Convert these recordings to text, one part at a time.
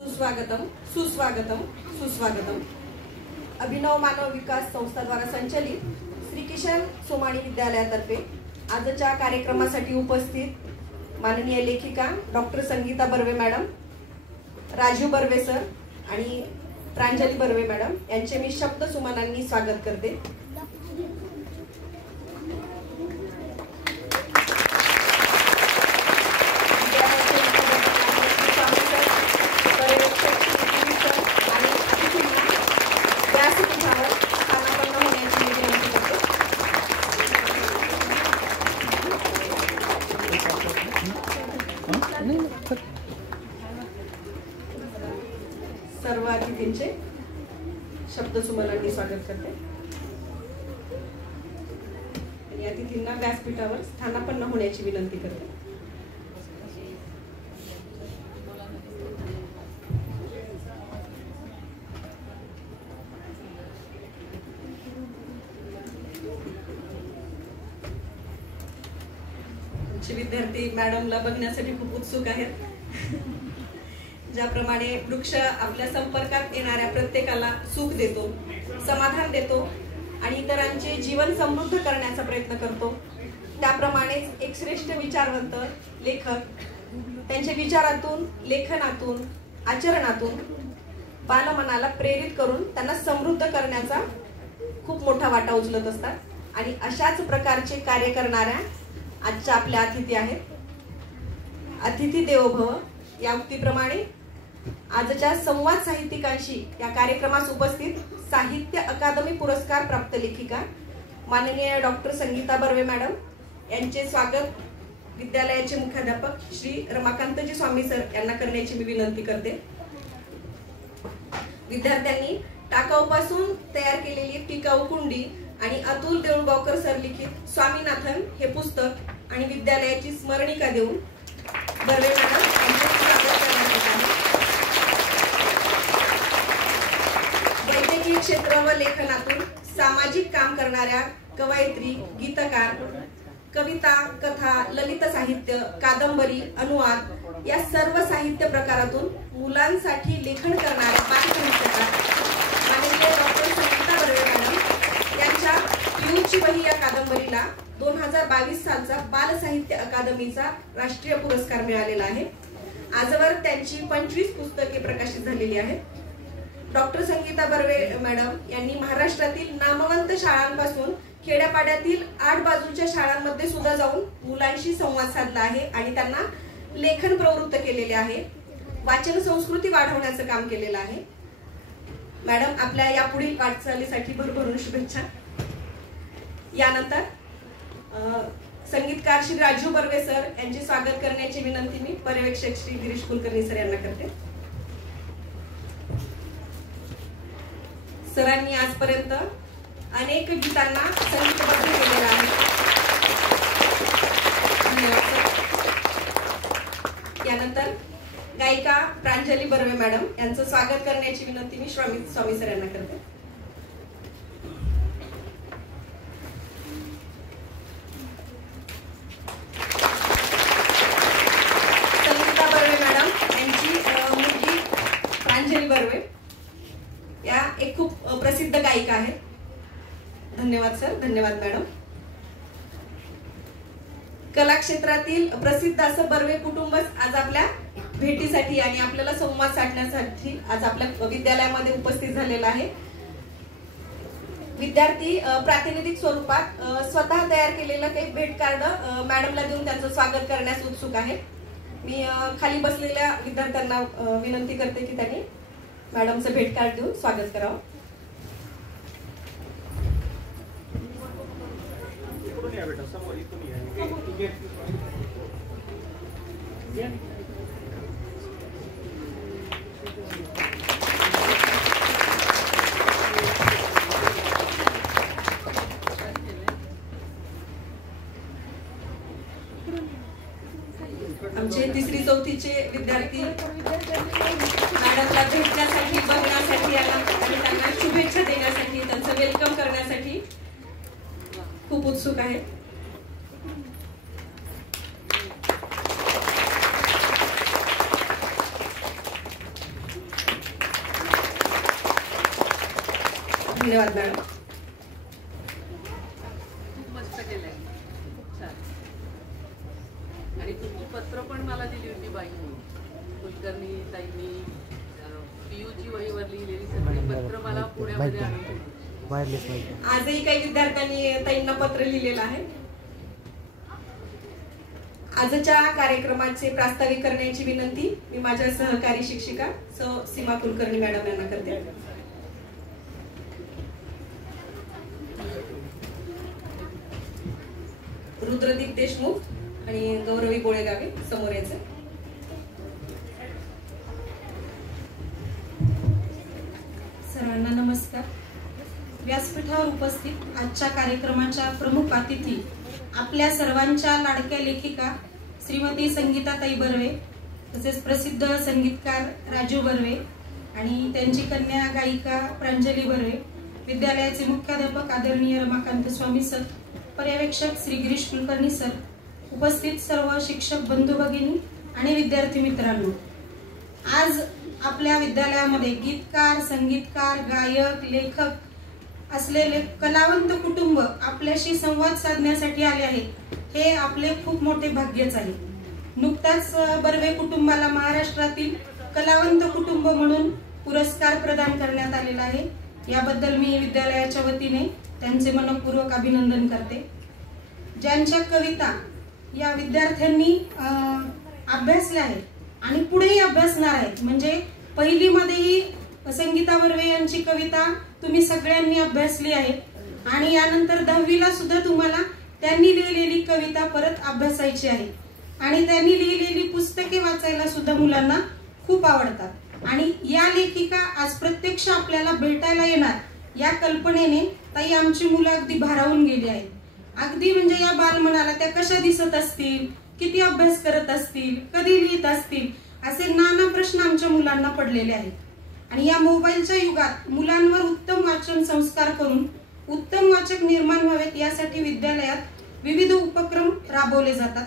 सुस्वागतम सुस्वागतम सुस्वागतम। अभिनव मानव विकास संस्था द्वारा संचलित श्री किशन सोमाणी विद्यालयातर्फे आजच्या कार्यक्रमासाठी उपस्थित माननीय लेखिका doctor Sangeeta Barve madam, Raju Barve sir आणि प्रांजली बर्वे मॅडम यांचे मी शब्द सुमनांनी स्वागत करते। सर्व अतिथींचे शब्द सुमनांनी स्वागत करते आणि अतिथींना व्यासपीठावर स्थानापन्न होण्याची विनंती करते। विद्यार्थी मॅडमला बघण्यासाठी खूप उत्सुक आहेत। ज्याप्रमाणे वृक्ष आपल्या संपर्कात येणाऱ्या प्रत्येकाला सुख देतो, समाधान देतो आणि इतरांचे जीवन समृद्ध करण्याचा प्रयत्न करतो, त्याप्रमाणेच एक श्रेष्ठ विचारवंत लेखक त्यांच्या विचारातून, लेखनातून, आचरणातून बालमनाला प्रेरित करून त्यांना समृद्ध करण्याचा खूप मोठा वाटा उचलत असतात आणि अशाच प्रकारचे कार्य करणाऱ्या आजच्या आपल्या अतिथी आहेत। अतिथी देवो भव या उक्तीप्रमाणे आजच्या संवाद साहित्यिकांशी या कार्यक्रमास उपस्थित साहित्य अकादमी पुरस्कार प्राप्त लेखिका माननीय डॉक्टर संगीता बर्वे मॅडम यांचे स्वागत विद्यालयाचे मुख्याध्यापक श्री रमाकांतजी स्वामी सर यांना करण्याची मी विनंती करते। विद्यार्थ्यांनी टाकाऊपासून तयार केलेली टिकाऊ कुंडी आणि अतुल देऊळगावकर सर लिखित स्वामीनाथन हे पुस्तक आणि विद्यालयाची स्मरणिका देऊन बर्वे मॅडम यांचे स्वागत करण्यात येत आहे। वैद्यकीय क्षेत्र व लेखनातून सामाजिक काम करणाऱ्या कवयित्री, गीतकार, कविता, कथा, ललित साहित्य, कादंबरी, अनुवाद या सर्व साहित्य प्रकारातून मुलांसाठी लेखन करणाऱ्या बालसाहित्यकार माननीय डॉक्टर संगीता बर्वे मॅडम यांच्या पियूची वही या कादंबरीला 2022 सालचा बाल साहित्य अकादमीचा राष्ट्रीय पुरस्कार मिळालेला आहे। आजवर त्यांची 25 पुस्तके प्रकाशित झालेली आहेत। डॉक्टर संगीता बर्वे मॅडम यांनी महाराष्ट्रातील नामवंत शाळांपासून खेड्यापाड्यातील 8 बाजूच्या शाळांमध्ये सुद्धा जाऊन मुलांशी संवाद साधला आहे आणि त्यांना लेखन प्रवृत्त केलेले आहे, वाचन संस्कृती वाढवण्याचं काम केलेलं आहे। मॅडम आपल्या या पुढील वाटचालीसाठी भरभरून शुभेच्छा। यानंतर संगीतकार श्री राजू बर्वे सर यांचे स्वागत करण्याची विनंती मी पर्यवेक्षक श्री गिरीश कुलकर्णी सर यांना करते। सरांनी आजपर्यंत अनेक गीतांना संगीतबद्ध केलेलं आहे। यानंतर गायिका प्रांजली बर्वे मॅडम यांचं स्वागत करण्याची विनंती मी स्वामी सर यांना करते। संगीता बर्वे मॅडम यांची मुलगी प्रांजली बर्वे या एक खूप प्रसिद्ध गायिका आहेत। धन्यवाद सर, धन्यवाद मॅडम। कला क्षेत्रातील प्रसिद्ध असं बर्वे कुटुंब आज आपल्या भेटीसाठी आणि आपल्याला संवाद साधण्यासाठी आज आपल्या विद्यालयामध्ये उपस्थित झालेला आहे। विद्यार्थी प्रातिनिधिक स्वरूपात स्वतः तयार केलेलं काही भेट कार्ड मॅडमला देऊन त्यांचं स्वागत करण्यास उत्सुक आहे। मी खाली बसलेल्या विद्यार्थ्यांना विनंती करते की त्यांनी मॅडमचं भेट कार्ड देऊन स्वागत करावं। आमचे 3री 4थीचे विद्यार्थी मॅडमला भेटण्यासाठी, बघण्यासाठी आणि त्यांना शुभेच्छा देण्यासाठी, त्यांचं वेलकम करण्यासाठी खूप उत्सुक आहेत। धन्यवाद मॅडम. खूप मस्त केलंय, खूप छान. आणि तुमची पत्र पण मला दिली होती बाईंनी, कुलकर्णी ताईंनी पीयूची वहीवर लिहिलेली सगळी पत्र मला पुण्यामध्ये आणून दिली. आजही काही विद्यार्थ्यांनी ताईंना पत्र लिहिलेलं आहे. आजच्या कार्यक्रमाचे प्रास्ताविक करण्याची विनंती मी माझ्या सहकारी शिक्षिका सीमा कुलकर्णी मॅडम यांना करते. रुद्रदीप देशमुख आणि गौरवी बोळेगावे समोर यायचं. सर्वांना नमस्कार. व्यासपीठावर उपस्थित आजच्या कार्यक्रमाच्या प्रमुख अतिथी आपल्या सर्वांच्या लाडक्या लेखिका श्रीमती संगीताताई बर्वे, तसेच प्रसिद्ध संगीतकार राजू बर्वे आणि त्यांची कन्या गायिका प्रांजली बर्वे, विद्यालयाचे मुख्याध्यापक आदरणीय रमाकांत स्वामी सर, पर्यवेक्षक श्री गिरीश कुलकर्णी सर, उपस्थित सर्व शिक्षक बंधू भगिनी आणि विद्यार्थी मित्रांनो, आज आपल्या विद्यालयामध्ये गीतकार, संगीतकार, गायक, लेखक असलेले कलावंत कुटुंब आपल्याशी संवाद साधण्यासाठी आले आहे. हे आपले खूप मोठे भाग्यच आहे. नुकताच बर्वे कुटुंबाला महाराष्ट्रातील कलावंत कुटुंब म्हणून पुरस्कार प्रदान करण्यात आलेला आहे. याबद्दल मी विद्यालयाच्या वतीने त्यांचे मनपूर्वक अभिनंदन करते. ज्यांच्या कविता या विद्यार्थ्यांनी अभ्यासल्या आहेत आणि पुढेही अभ्यासणार आहेत, म्हणजे पहिलीमध्येही संगीता बर्वे यांची कविता तुम्ही सगळ्यांनी अभ्यासली आहे आणि यानंतर 10वीला सुद्धा तुम्हाला त्यांनी लिहिलेली कविता परत अभ्यासायची आहे आणि त्यांनी लिहिलेली पुस्तके वाचायला सुद्धा मुलांना खूप आवडतात. आणि या लेखिका आज प्रत्यक्ष आपल्याला भेटायला येणार या कल्पनेने ताई आमची मुलं अगदी भारावून गेली आहेत. अगदी म्हणजे या बालमनाला त्या कशा दिसत असतील, किती अभ्यास करत असतील, कधी लिहित असतील, असे नाना प्रश्न आमच्या मुलांना पडलेले आहेत. आणि या मोबाईलच्या युगात मुलांवर उत्तम वाचन संस्कार करून उत्तम वाचक निर्माण व्हावेत यासाठी विद्यालयात विविध उपक्रम राबवले जातात.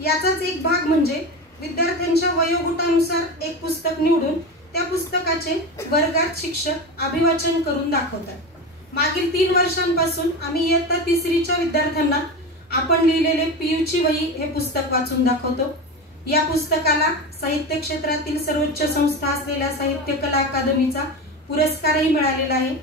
याचाच एक भाग म्हणजे विद्यार्थ्यांच्या वयोगटानुसार एक पुस्तक निवडून त्या पुस्तकाचे वर्गात शिक्षक अभिवाचन करून दाखवतात. मागील 3 वर्षांपासून आम्ही इयत्ता 3रीच्या विद्यार्थ्यांना आपण लिहिलेले पीयूची वही हे पुस्तक वाचून दाखवतो. या पुस्तकाला साहित्य क्षेत्रातील सर्वोच्च संस्था असलेल्या साहित्य कला अकादमीचा पुरस्कारही मिळालेला आहे.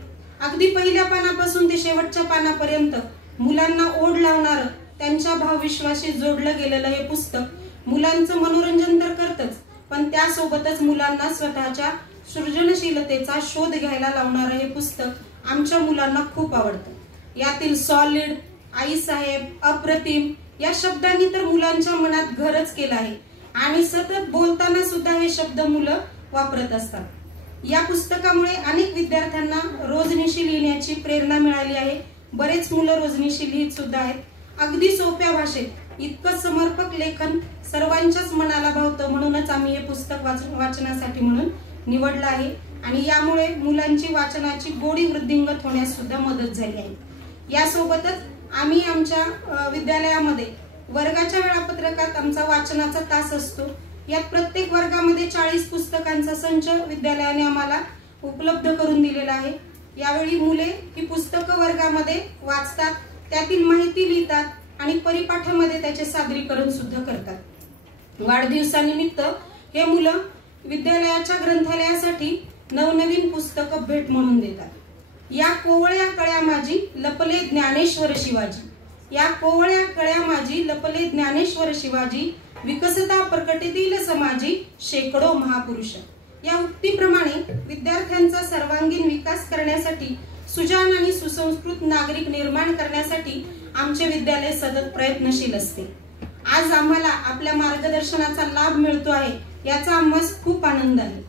अगदी पहिल्या पानापासून ते शेवटच्या पानापर्यंत मुलांना ओढ लावणार, त्यांच्या भावविश्वाशी जोडलं गेलेलं हे पुस्तक मुलांचं मनोरंजन तर करतच, पण त्यासोबतच मुलांना स्वतःच्या सृजनशीलतेचा शोध घ्यायला लावणारं हे पुस्तक आमच्या मुलांना खूप आवडतं. यातील सॉलिड, आईसाहेब, अप्रतिम या शब्दांनी तर मुलांच्या मनात घरच केलं आहे आणि सतत बोलताना सुद्धा हे शब्द मुलं वापरत असतात. या पुस्तकामुळे अनेक विद्यार्थ्यांना रोजनिशी लिहिण्याची प्रेरणा मिळाली आहे. बरेच मुलं रोजनिशी लिहित सुद्धा आहेत. अगदी सोप्या भाषेत इतकं समर्पक लेखन सर्वांच्याच मनाला भावतं, म्हणूनच आम्ही हे पुस्तक वाचनासाठी म्हणून निवडलं आहे आणि यामुळे मुलांची वाचनाची गोडी वृद्धिंगत होण्यास सुद्धा मदत झाली आहे. यासोबतच आम्ही आमच्या विद्यालयामध्ये वर्गाच्या वेळापत्रकात आमचा वाचनाचा तास असतो. यात प्रत्येक वर्गामध्ये 40 पुस्तकांचा संच विद्यालयाने आम्हाला उपलब्ध करून दिलेला आहे. यावेळी मुले ही पुस्तकं वर्गामध्ये वाचतात, त्यातील माहिती लिहितात आणि परिपाठामध्ये त्याचे सादरीकरण सुद्धा करतात. वाढदिवसानिमित्त हे मुलं विद्यालयाच्या ग्रंथालयासाठी नवनवीन पुस्तकं भेट म्हणून देतात. या कोवळ्या कळ्या माझी लपले ज्ञानेश्वर शिवाजी, या कोवळ्या कळ्या माझी लपले ज्ञानेश्वर शिवाजी, विकसता प्रकटितील समाजी शेकडो महापुरुष. या उक्तीप्रमाणे विद्यार्थ्यांचा सर्वांगीण विकास करण्यासाठी, सुजाण आणि सुसंस्कृत नागरिक निर्माण करण्यासाठी आमचे विद्यालय सतत प्रयत्नशील असते. आज आम्हाला आपल्या मार्गदर्शनाचा लाभ मिळतो आहे याचा आम्हास खूप आनंद आहे.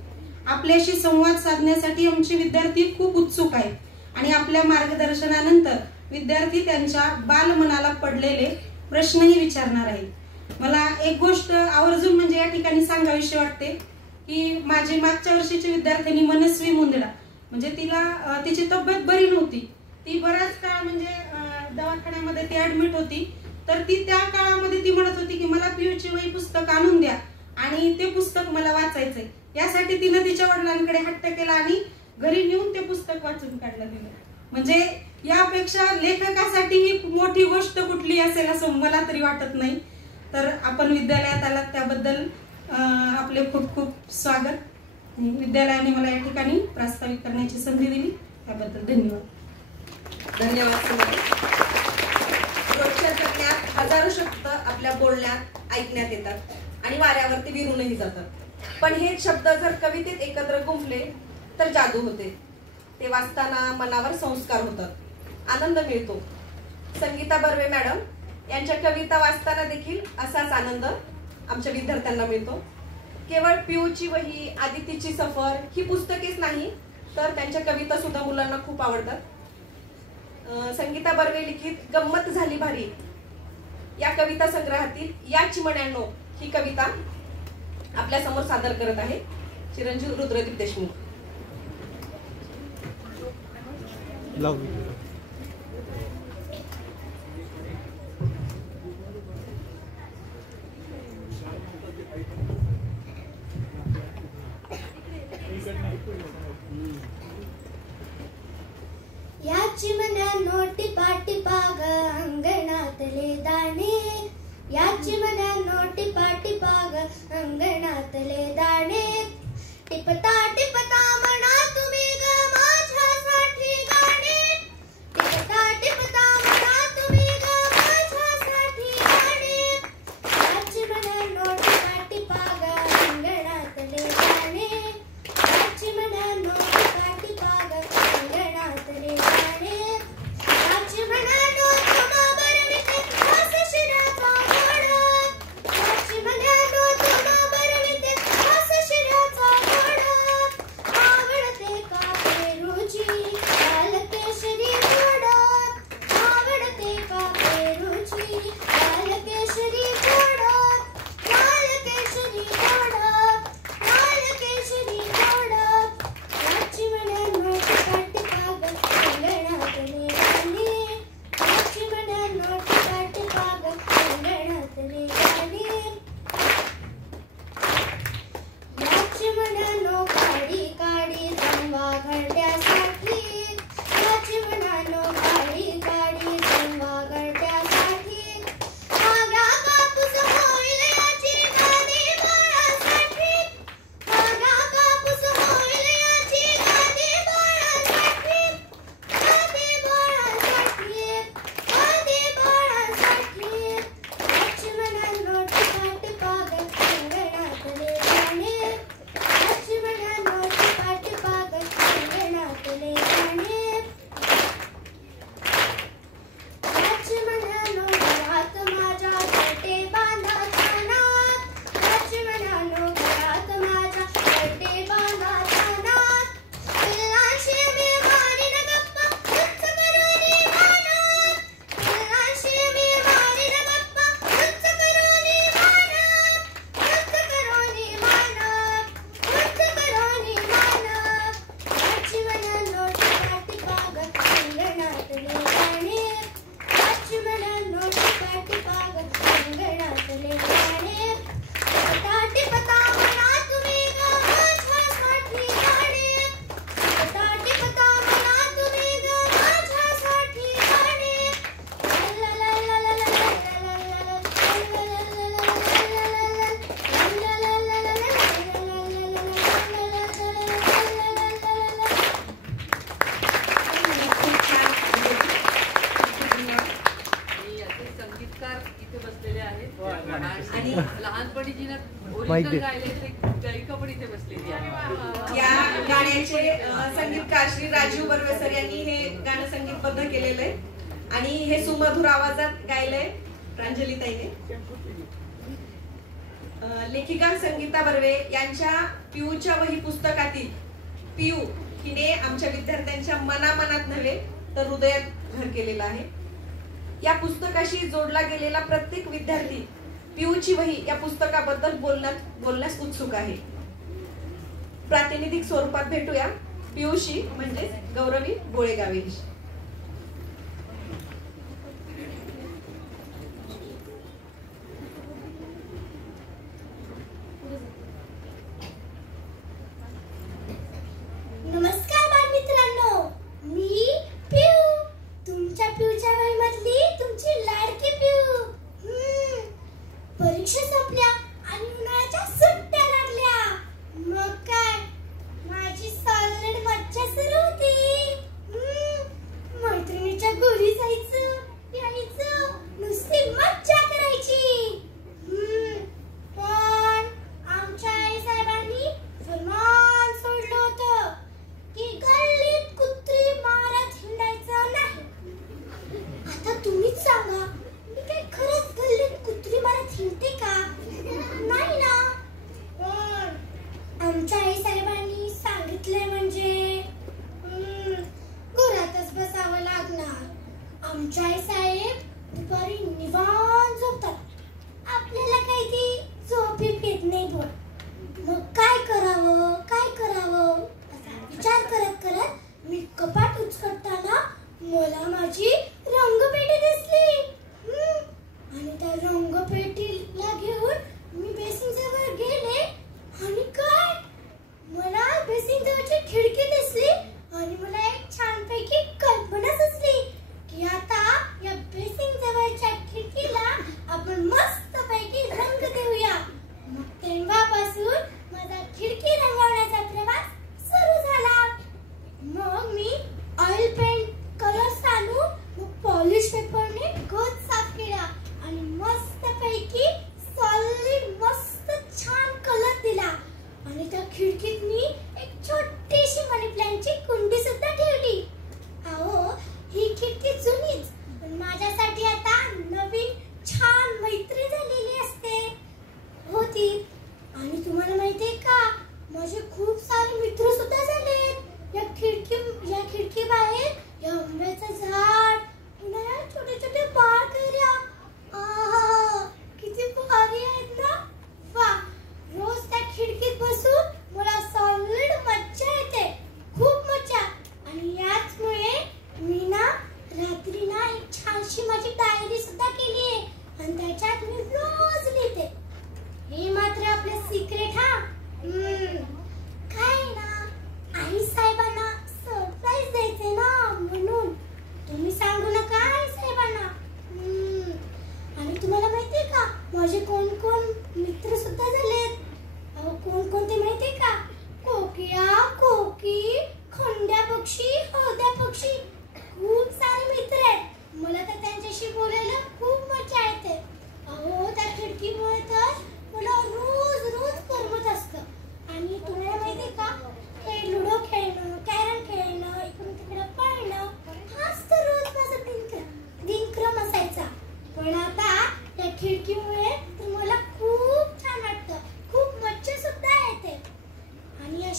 आपल्याशी संवाद साधण्यासाठी आमचे विद्यार्थी खूप उत्सुक आहेत आणि आपल्या मार्गदर्शनानंतर विद्यार्थी त्यांच्या बालमनाला पडलेले प्रश्नही विचारणार आहेत. मला एक गोष्ट आवर्जून म्हणजे या ठिकाणी सांगावीशी वाटते की माझी मागच्या वर्षीची विद्यार्थिनी मनस्वी मुंदडा, म्हणजे तिला तिची तब्येत बरी नव्हती, ती बराच काळ म्हणजे दवाखान्यामध्ये ती ऍडमिट होती. तर ती त्या काळामध्ये ती म्हणत होती की मला पीयूची वही पुस्तक आणून द्या आणि ते पुस्तक मला वाचायचंय. यासाठी तिने तिच्या वडिलांकडे हट्ट केला आणि घरी नेऊन ते पुस्तक वाचून काढलं तिने. म्हणजे यापेक्षा लेखकासाठी ही मोठी गोष्ट कुठली असेल असं मला तरी वाटत नाही. तर आपण विद्यालयात आलात त्याबद्दल आपले खूप खूप स्वागत. विद्यालयाने मला या ठिकाणी प्रास्ताविक करण्याची संधी दिली त्याबद्दल धन्यवाद. धन्यवाद. रोजच्या जगण्यात हजारो शब्द आपल्या बोलण्यात ऐकण्यात येतात आणि वाऱ्यावरती विरूनही जातात. पण हे शब्द जर कवितेत एकत्र गुंफले तर जादू होते. ते वाचताना मनावर संस्कार होतात, आनंद मिळतो. संगीता बर्वे मॅडम यांच्या कविता वाचताना देखील असाच आनंद आमच्या विद्यार्थ्यांना मिळतो. केवळ पियूची वही, आदितीची सफर ही पुस्तकेच नाही तर त्यांच्या कविता सुद्धा मुलांना खूप आवडतात. संगीता बर्वे लिखित गंमत झाली भारी या कविता संग्रहातील या चिमण्यांनो ही कविता आपल्या समोर सादर करत आहे चिरंजीव रुद्रदीप देशमुख. या चिमण्यांनो टिपा टिपा ग अंगणातले दाणे, या चिमण्यांनो टिपा टिपा ग अंगणातले दाणे, टिपता टिपता म्हणा तुम्ही ग माझ्यासाठी गाणे, टिपता टिपता म्हणा तुम्ही ग माझ्यासाठी गाणे, या चिमण्यांनो टिपा टिपा ग अंगणातले दाणे, या चिमण्यांनो टिपा टिपा ग अंगणातले दाणे, या चिमण्यांनो तुम्हा बरविते हास शिराचा घोडा, या चिमण्यांनो तुम्हा बरविते हास शिराचा घोडा, आवडते का पेरूची लाल केशरी घोडा, आवडते का पेरूची लाल केशरी घोडा, लाल केशरी घोडा, लाल केशरी घोडा, या चिमण्यांनो टिपा टिपा ग अंगणातले दाणे, या चिमण्यांनो टिपा टिपा ग अंगणातले दाणे, या चिमण्यांनो काडी काडी जमवा घरट्यासाठी, या चिमण्यांनो काडी काडी जमवा घरट्यासाठी, माग्या कापूस होईल याची गादी बाळासाठी, माग्या कापूस होईल याची गादी बाळासाठी, गादी बाळासाठी, गादी बाळासाठी, या चिमण्यांनो टिपा टिपा ग अंगणातले दाणे, या चिमण्यांनो टिपा टिपा ग अंगणातले दाणे, या चिमण्यांनो घरात माझ्या घरटे बांधा छानात, या चिमण्यांनो घरात माझ्या घरटे बांधा छानात, पिल्लांशी मी मारीन गप्पा उंच करून मानात, पिल्लांशी मी मारीन गप्पा उंच करून मानात, उंच करून मानात, उंच करून मानात, या चिमण्यांनो टिपा टिपा ग अंगणातले दाणे, या चिमण्यांनो टिपा टिपा ग अंगणातले दाणे, टिपता टिपता म्हणा तुम्ही ग माझ्यासाठी गाणे, टिपता टिपता म्हणा तुम्ही ग माझ्यासाठी गाणे, ला ला ला ला ला ला ला खूप छान. आणि याचे संगीतकार इथे बसलेले आहेत आणि लहानपणी जी ना ओरिजिनल गायले ते गायिका पण इथे बसलेली आहे. या गाण्याचे संगीतकार श्री राजीव बर्वे सर यांनी हे गाणं संगीतबद्ध केलेलं आहे आणि हे सुमधुर आवाजात गायलंय प्रांजलीताईने. लेखिका संगीता बर्वे यांच्या पियूच्या वही पुस्तकातील पियू हिने आमच्या विद्यार्थ्यांच्या मनामनात नव्हे तर हृदयात घर केलेलं आहे. या पुस्तकाशी जोडला गेलेला प्रत्येक विद्यार्थी पियूची वही या पुस्तकाबद्दल बोलण्यास उत्सुक आहे. प्रातिनिधिक स्वरूपात भेटूया पियूशी म्हणजे गौरवी गोळेगावे. नमस्कार बालमित्रांनो, मी पियू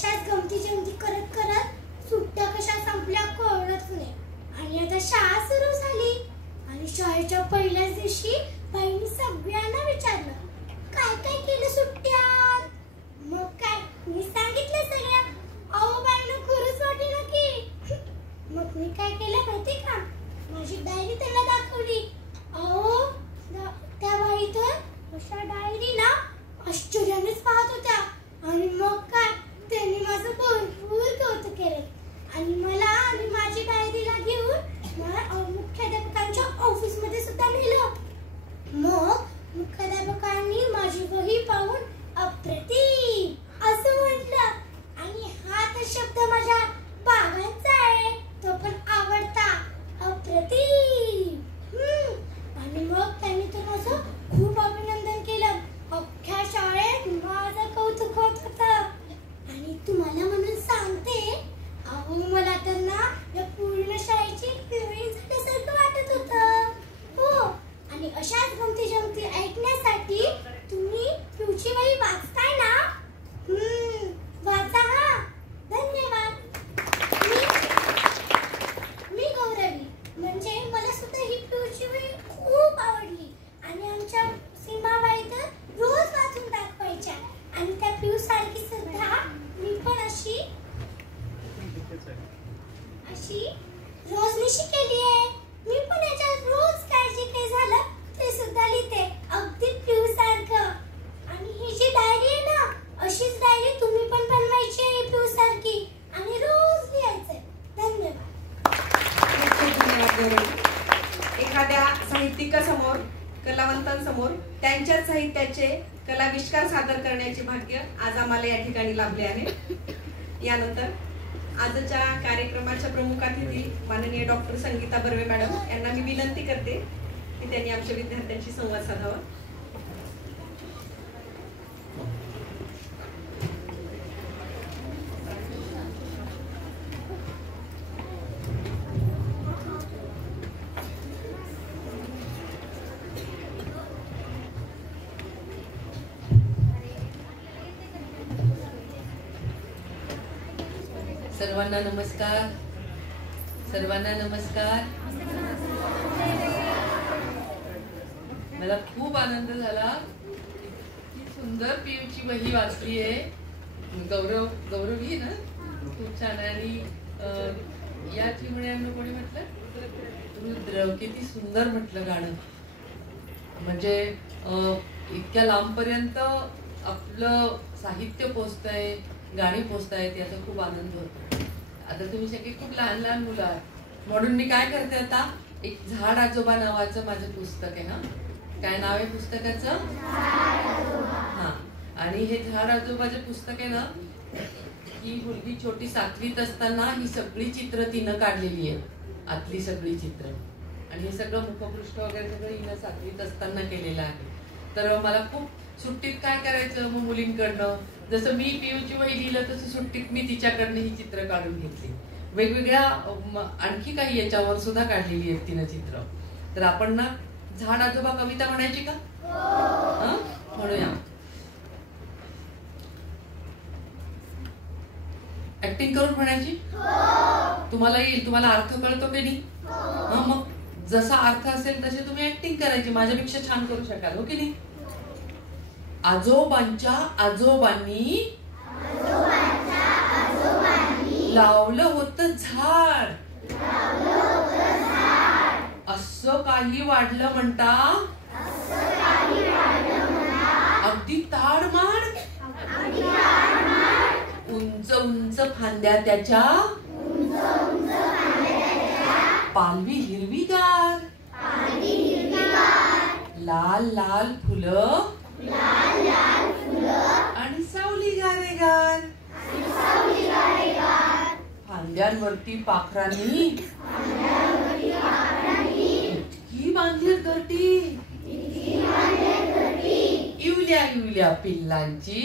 अशाच गमती जमती करत करत सुट्ट्या कशा संपल्या कळत नाही. आणि आता शाळा सुरू झाली आणि शाळेच्या पहिल्याच दिवशी बाईंनी सगळ्यांना विचारलं, काय काय केलं सुट्ट्यात? मग काय मी सांगितलं सगळं. अहो बाईंना खरंच वाटेना की. मग मी काय केलं माहिती का? माझी डायरी त्यांना दाखवली. अहो त्या बाई तर अशा डायरीला आश्चर्यानेच पाहत होत्या. आणि मग काय त्यांनी माझं भरपूर कौतुक केलं आणि मला आणि माझी डायरीला घेऊन मला मुख्याध्यापकांच्या ऑफिस मध्ये सुद्धा नेलं. मग मुख्याध्यापकांनी माझी वही पाहून अप्रतिम असं म्हटलं. आणि हा तर शब्द माझ्या बाबांचा आहे, तो पण आवडता, अप्रतिम. आणि मग त्यांनी तर माझं खूप अभिनंदन केलं. अख्ख्या शाळेत माझं कौतुक होत होतं. आणि तुम्हाला म्हणून सांगते, अहो मला तर ना या पूर्ण शाळेची हिरोईन झाल्यासारखं वाटत होतं. हो, आणि अशाच गमती जमती ऐकण्यासाठी तुम्ही पिऊची वही वाचताय ना? वाचा हा. धन्यवाद. मी गौरवी. म्हणजे मला सुद्धा ही पिऊची वही खूप आवडली आणि आमच्या सीमाबाई तर रोज वाचून दाखवायच्या. आणि त्या पिऊ सारखी सुद्धा मी पण अशी रोजनिशी केली आहे. मी पण याच्यात रोज काय जे काही झालं ते सुद्धा लिहिते, अगदी पिऊ सारखं. आणि ही जी डायरी आहे ना, अशीच डायरी तुम्ही पण बनवायची आहे पिऊ सारखी आणि रोज लिहायचंय. धन्यवाद. एखाद्या साहित्यिकासमोर, कलावंतांसमोर त्यांच्याच साहित्याचे कलाविष्कार सादर करण्याचे भाग्य आज आम्हाला या ठिकाणी लाभले आहे. यानंतर आजच्या कार्यक्रमाच्या प्रमुख अतिथी माननीय डॉक्टर संगीता बर्वे मॅडम यांना मी विनंती करते की त्यांनी आमच्या विद्यार्थ्यांशी संवाद साधावा. सर्वांना नमस्कार. सर्वांना नमस्कार. मला खूप आनंद झाला. इतकी सुंदर पियूची वही वाचली आहे. गौरवी ना, खूप छान. आणि या चिमण्यांना कोणी म्हटलं? रुद्र. किती सुंदर म्हटलं गाणं. म्हणजे इतक्या लांबपर्यंत आपलं साहित्य पोचतंय, गाणी पोचतायत, याचा खूप आनंद होतो. आता तुम्ही सगळे खूप लहान लहान मुलं आहात म्हणून मी काय करते, आता एक झाड आजोबा नावाचं माझं पुस्तक आहे. हा, काय नाव आहे पुस्तकाचं? हा. आणि हे झाड आजोबाचं पुस्तक आहे ना, ही मुलगी छोटी 7वीत असताना ही सगळी चित्र तिनं काढलेली आहे, आतली सगळी चित्र. आणि हे सगळं मुखपृष्ठ वगैरे सगळं हिनं 7वीत असताना केलेलं आहे. तर मला खूप सुट्टीत काय करायचं मग मुलींकडनं, जसं मी पियूची वही लिहिलं तसं सुट्टीत मी तिच्याकडनं ही चित्र काढून घेतली. वेगवेगळ्या आणखी काही याच्यावर सुद्धा काढलेली आहेत तिनं चित्र. तर आपण ना झाड आजोबा कविता म्हणायची का? म्हणूया. ऍक्टिंग करून म्हणायची? तुम्हाला येईल? तुम्हाला अर्थ कळतो की नाही? मग जसा अर्थ असेल तसे तुम्ही ऍक्टिंग करायची. माझ्यापेक्षा छान करू शकाल, हो की नाही? आजोबांच्या आजोबांनी लावलं होतं झाड, असं काही वाढलं म्हणता, अगदी ताडमाड, उंच उंच फांद्या त्याच्या, पालवी हिरवीगार, लाल लाल फुलं आणि सावली गारेगार, फांद्यांवरती पाखरांनी इतकी बांधील घरटी, इवल्या इवल्या पिल्लांची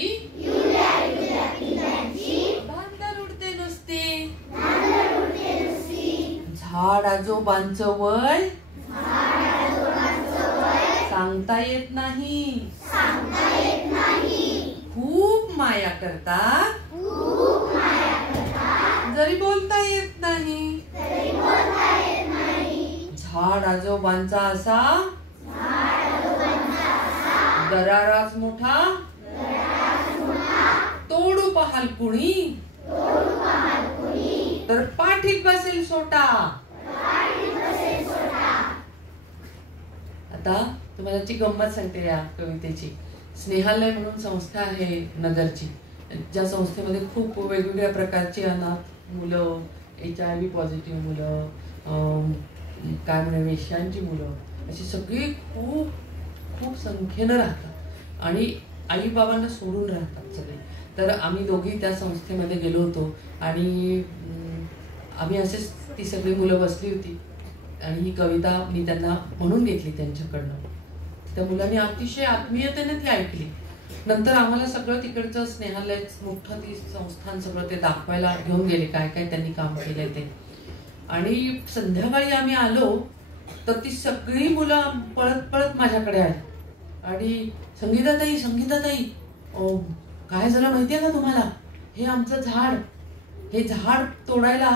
बांधर उडते नुसती. झाड आजोबांचं वय सांगता येत नाही, खूप माया करतात आजोबांचा असा दराराच मोठा तोडू पाहाल कुणी तर पाठीत बसेल सोटा. आता तुम्हाला ची गंमत सांगते या कवितेची. स्नेहालय म्हणून संस्था आहे नगरची, ज्या संस्थेमध्ये खूप वेगवेगळ्या प्रकारची अनाथ मुलं, HIV पॉझिटिव्ह मुलं, काय म्हणे वेश्यांची मुलं, अशी सगळी खूप खूप संख्येनं राहतात आणि आई बाबांना सोडून राहतात सगळे. तर आम्ही दोघी त्या संस्थेमध्ये गेलो होतो आणि आम्ही असेच ती सगळी मुलं बसली होती आणि ही कविता मी त्यांना म्हणून घेतली त्यांच्याकडनं. त्या मुलांनी अतिशय आत्मीयतेने ती ऐकली. नंतर आम्हाला सगळं तिकडचं स्नेहालय मोठं ती संस्थान सगळं ते दाखवायला घेऊन गेले, काय काय त्यांनी काम केलंय ते. आणि संध्याकाळी आम्ही आलो तर ती सगळी मुलं पळत पळत माझ्याकडे आली आणि संगीताताई काय झालं माहितीये का तुम्हाला, हे आमचं झाड, हे झाड तोडायला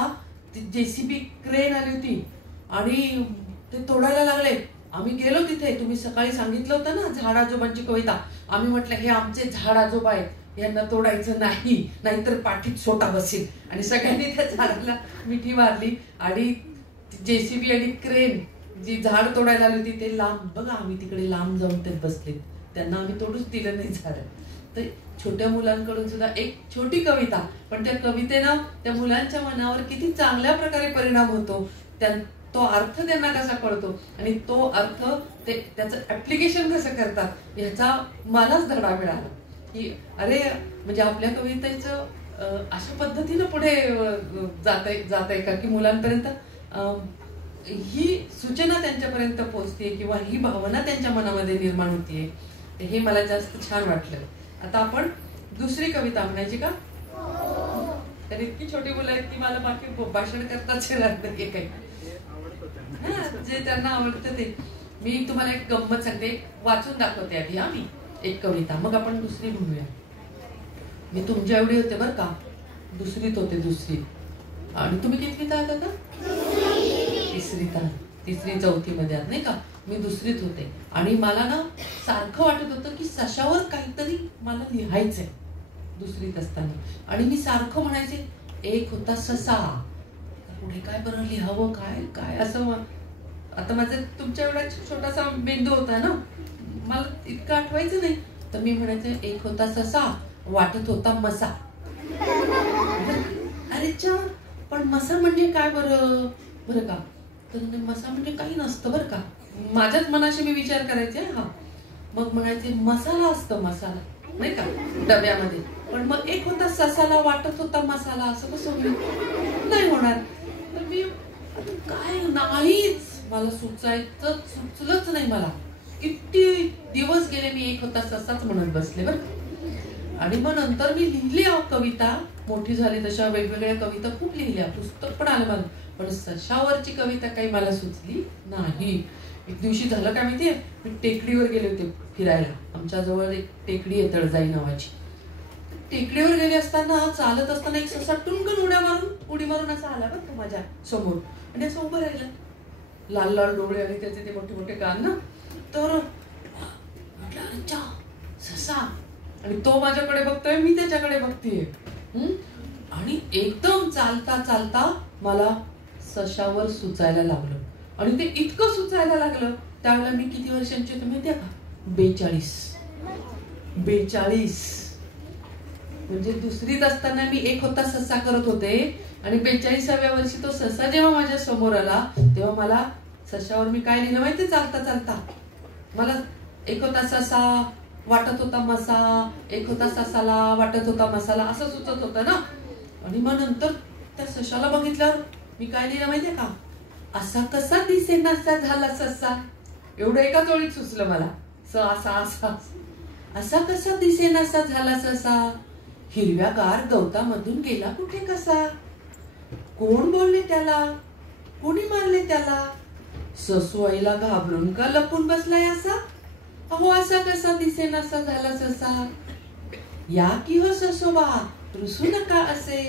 JCB क्रेन आली होती आणि ते तोडायला लागले. आम्ही गेलो तिथे, तुम्ही सकाळी सांगितलं होतं ना झाड आजोबांची कविता, आम्ही म्हटलं हे आमचे झाड आजोबा आहेत, यांना तोडायचं नाही, नाहीतर पाठीत सोटा बसेल. आणि सगळ्यांनी त्या झाडाला मिठी मारली आणि JCB आणि क्रेन जी झाड तोडायला आली होती ते लांब, बघा आम्ही तिकडे लांब जाऊन ते बसले, त्यांना आम्ही तोडूच दिलं नाही झाड. तर छोट्या मुलांकडून सुद्धा एक छोटी कविता, पण त्या कवितेनं त्या मुलांच्या मनावर किती चांगल्या प्रकारे परिणाम होतो, तो अर्थ त्यांना कसा कळतो आणि तो अर्थ ते त्याचं ऍप्लिकेशन कसं करतात ह्याचा मलाच धडा मिळाला की अरे म्हणजे आपल्या कवितेचं अशा पद्धतीनं पुढे जात आहे का की मुलांपर्यंत ही सूचना त्यांच्यापर्यंत पोहोचते किंवा ही भावना त्यांच्या मनामध्ये निर्माण होतीये. हे मला जास्त छान वाटलं. आता आपण दुसरी कविता म्हणायची का? तर इतकी छोटी मुलं आहेत की मला बाकी भाषण करताच येणार नाही काही. जे त्यांना आवडतं ते. मी तुम्हाला एक गंमत सांगते, वाचून दाखवते आधी आम्ही एक कविता, मग आपण दुसरी म्हणूया. मी तुमच्या एवढी होते बरं का, दुसरीत होते, दुसरी. आणि तुम्ही कितवीत आहात आता? तिसरी चौथी मध्ये आहात नाही का? मी दुसरीत होते आणि मला ना सारखं वाटत होतं की सशावर काहीतरी मला लिहायचंय दुसरीत असताना. आणि मी सारखं म्हणायचे एक होता ससा, पुढे काय बरं लिहावं, काय काय असं. आता माझा तुमच्या एवढा छोटासा बिंदू होता ना, मला इतकं आठवायचं नाही, तर मी म्हणायचे एक होता ससा वाटत होता मसा. अरे चा, पण मसा म्हणजे काय बरं का? तर मसा म्हणजे काही नसतं बरं का. माझ्याच मनाशी मी विचार करायचे. हा, मग म्हणायचे मसाला असतं, मसाला नाही का डब्यामध्ये. पण मग एक होता ससाला वाटत होता मसाला, असं कसं नाही होणार. तर मी काय नाहीच, मला सुचलंच नाही. मला किती दिवस गेले मी एक होता ससाच म्हणत बसले बरं. आणि मग नंतर मी लिहिली कविता, मोठी झाली तशा वेगवेगळ्या कविता खूप लिहिल्या, पुस्तक पण आलं मला, पण सशावरची कविता काही मला सुचली नाही. एक दिवशी झालं काय माहितीये, मी टेकडीवर गेले होते फिरायला. आमच्या जवळ एक टेकडी आहे तळजाई नावाची. टेकडीवर गेले असताना चालत असताना एक ससा टुंकन उडी मारून असा आला बरं माझ्या समोर आणि असं उभं राहिलं, लाल लाल डोळे आणि त्याचे ते मोठे मोठे कान ना. तर म्हटलं अच्छा ससा, आणि तो माझ्याकडे बघतोय, मी त्याच्याकडे बघतेय. आणि एकदम चालता चालता मला सशावर सुचायला लागलं. आणि ते इतकं सुचायला लागलं, त्यावेळेला मी किती वर्षांची होते माहितीये का? 42. म्हणजे दुसरीत असताना मी एक होता ससा करत होते आणि 42व्या वर्षी तो ससा जेव्हा माझ्या समोर आला तेव्हा मला सशावर मी काय लिहिलं माहिती? चालता चालता मला एक होता ससा वाटत होता मसा, एक होता ससाला वाटत होता मसाला, असं सुचत होतं ना. आणि मग नंतर त्या सशाला बघितल्यावर मी काय लिहिलं माहितीये का? असा कसा दिसेनासा झाला ससा. एवढं एका ओळीत सुचलं मला. असा कसा दिसेनासा झाला ससा, हिरव्यागार गवतामधून गेला कुठे कसा, कोण बोलले त्याला, कोणी मारले त्याला, ससुआईला घाबरून का लपून बसलाय असा, अहो असा कसा दिसेनासा झाला ससा, या की हो ससोबा रुसू नका असे,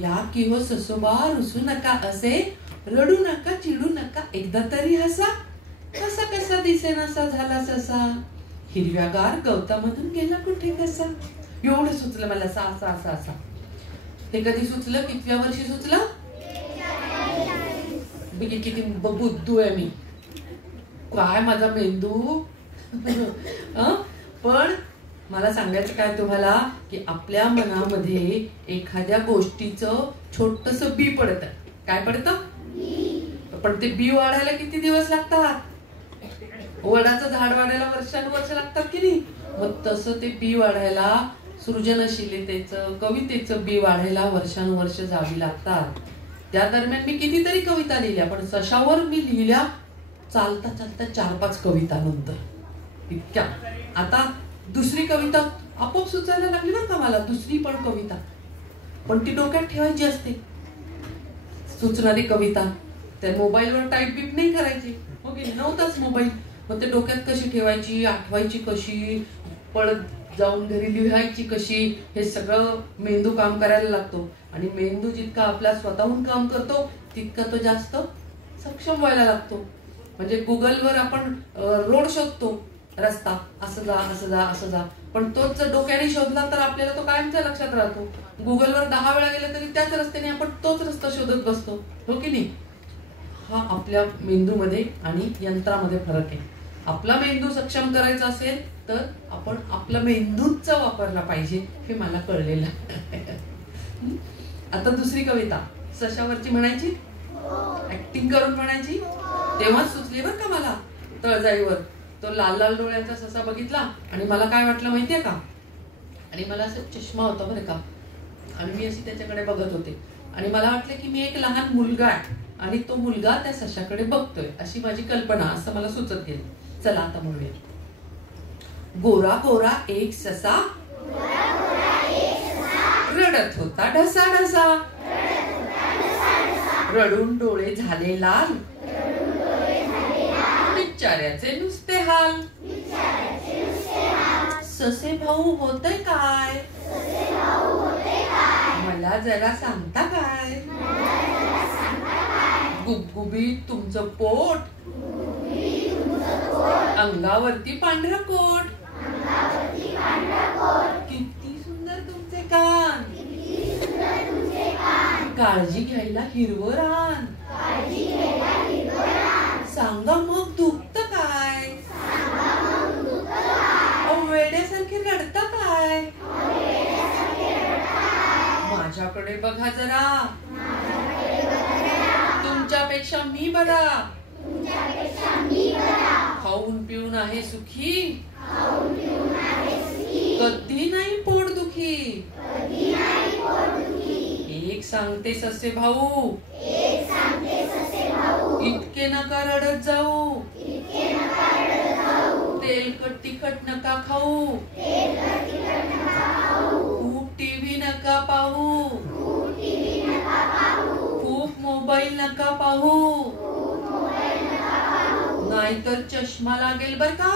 या की हो ससोबा रुसू नका असे, रडू नका चिडू नका एकदा तरी हसा, कसा कसा दिसेनासा झाला ससा, हिरव्यागार गवतामधून गेला कुठे कसा. एवढं सुचलं मला, असा असा असा असा. हे कधी सुचलं? कितव्या वर्षी सुचलं? किती बुद्धू आहे मी, काय माझा मेंदू. पण मला सांगायचं काय तुम्हाला, की आपल्या मनामध्ये एखाद्या गोष्टीचं छोटस बी पडत. काय पडतं? पण ते बी वाढायला किती दिवस लागतात? वडाचं झाड वाढायला वर्षानुवर्ष लागतात की नाही? मग तसं ते बी वाढायला, सृजनशीलतेचं कवितेचं बी वाढायला वर्षानुवर्ष जावी लागतात. त्या दरम्यान मी कितीतरी कविता लिहिल्या, पण सशावर मी लिहिल्या चालता चालता 4-5 कविता नंतर इतक्या. आता दुसरी कविता आपोआप सुचायला लागली बरं का मला, दुसरी पण कविता, पण ती डोक्यात ठेवायची असते. सुचणारी कविता त्या मोबाईलवर टाईप बीप नाही करायची, हो की नव्हताच मोबाईल. मग ते डोक्यात कशी ठेवायची, आठवायची कशी, पळत जाऊन घरी लिहायची कशी, हे सगळं मेंदू काम करायला लागतो. आणि मेंदू जितका आपला स्वतःहून काम करतो तितका तो जास्त सक्षम व्हायला लागतो. म्हणजे गुगलवर आपण रोड शोधतो, रस्ता असं जा असं जा असं जा, पण तोच जर डोक्याने शोधला तर आपल्याला तो कायमचा लक्षात राहतो. गुगलवर 10 वेळा गेला तरी त्याच रस्त्याने आपण तोच रस्ता शोधत बसतो, हो की नाही? हा आपल्या मेंदूमध्ये आणि यंत्रामध्ये फरक आहे. आपला मेंदू सक्षम करायचा असेल तर आपण आपला मेंदूचा वापरला पाहिजे, हे मला कळलेलं. आता दुसरी कविता सशावरची म्हणायची, ऍक्टिंग करून म्हणायची. तेव्हाच सुचली बरं का मला. तळजाईवर तो लाल लाल डोळ्यांचा ससा बघितला आणि मला काय वाटलं माहितीये का, आणि मला असं चष्मा होता बरं का, आणि मी अशी त्याच्याकडे बघत होते आणि मला वाटलं की मी एक लहान मुलगा आहे आणि तो मुलगा त्या सशाकडे बघतोय, अशी माझी कल्पना, असं मला सुचत गेलं. चला आता म्हणूया. गोरा गोरा एक ससा रडत होता ढसा ढसा, रडून डोळे झाले लाल, बिचाऱ्याचे नुसते हाल. ससे भाऊ होतंय काय, मला जरा सांगता काय. गुबगुबीत तुमचं पोट, अंगावरती पांढरा कोट, किती सुंदर तुमचे कान, काळजी घ्यायला हिरवं रान. सांगा मग दुखत काय, वेड्यासारखे रडता काय. माझ्याकडे बघा जरा, तुमच्यापेक्षा मी बरा, खाऊन पिऊन आहे सुखी, कधी नाही पोट दुखी. एक सांगते ससे भाऊ, इतके नका रडत जाऊ, तेलकट तिखट नका खाऊ, खूप टीव्ही नका पाहू, खूप मोबाईल नका पाहू, नाहीतर चष्मा लागेल बर का.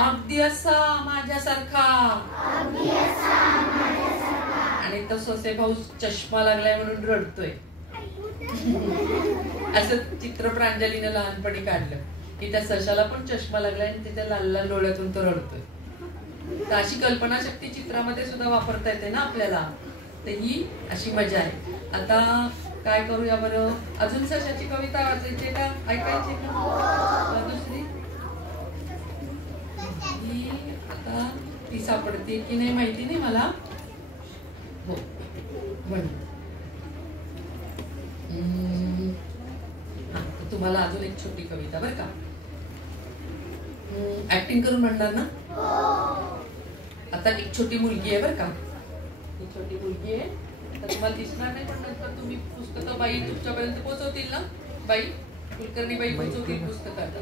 अगदी असा माझ्यासारखा. आणि तो सोसे भाऊ चष्मा लागलाय म्हणून रडतोय. असं चित्र प्रांजलीनं लहानपणी काढलं की त्या सशाला पण चष्मा लागलाय आणि त्याच्या लाल लाल डोळ्यातून तो रडतोय. तर अशी कल्पनाशक्ती चित्रामध्ये सुद्धा वापरता येते ना आपल्याला, तर ही अशी मजा आहे. आता काय करूया बरं, अजून सशाची कविता वाचायची का, ऐकायची का दुसरी? आता ती सापडते की नाही माहिती नाही मला. हो म्हण. हा, तुम्हाला अजून एक छोटी कविता बरं का, ऍक्टिंग करून म्हणणार ना. आता एक छोटी मुलगी आहे बरं का, ही छोटी मुलगी आहे, तर तुम्हाला दिसणार नाही पण नंतर तुम्ही पुस्तकं बाई तुमच्यापर्यंत पोहोचवतील ना, बाई कुलकर्णी बाई पोहोचवतील पुस्तकं. आता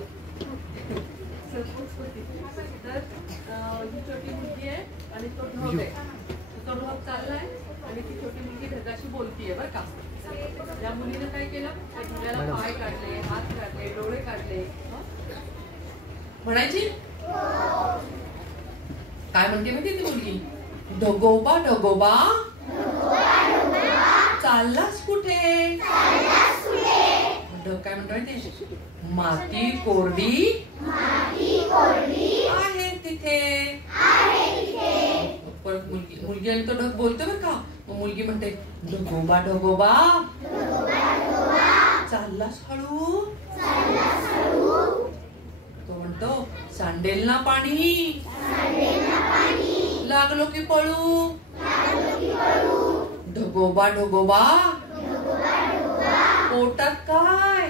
तर ही छोटी मुलगी आहे आणि तो ढग आहे, तो ढग चाललाय आणि ती छोटी मुलगी ढगाशी बोलतीये बरं का. या मुलीनं काय केलं, त्या ढगाला पाय काढले, हात काढले, डोळे काढले. म्हणायची काय म्हणते माहिती ती मुलगी, ढगोबा ढगोबा चाललास कुठे? ढग काय म्हणतोय ते? माती कोरडी आहे तिथे. परत मुलगी आणि तो ढग बोलतो बरं का. मग मुलगी म्हणते ढगोबा ढगोबा चाललास हळू. तो म्हणतो सांडेल ना पाणी, लागलो की पळू. ढगोबा ढगोबा पोटात काय?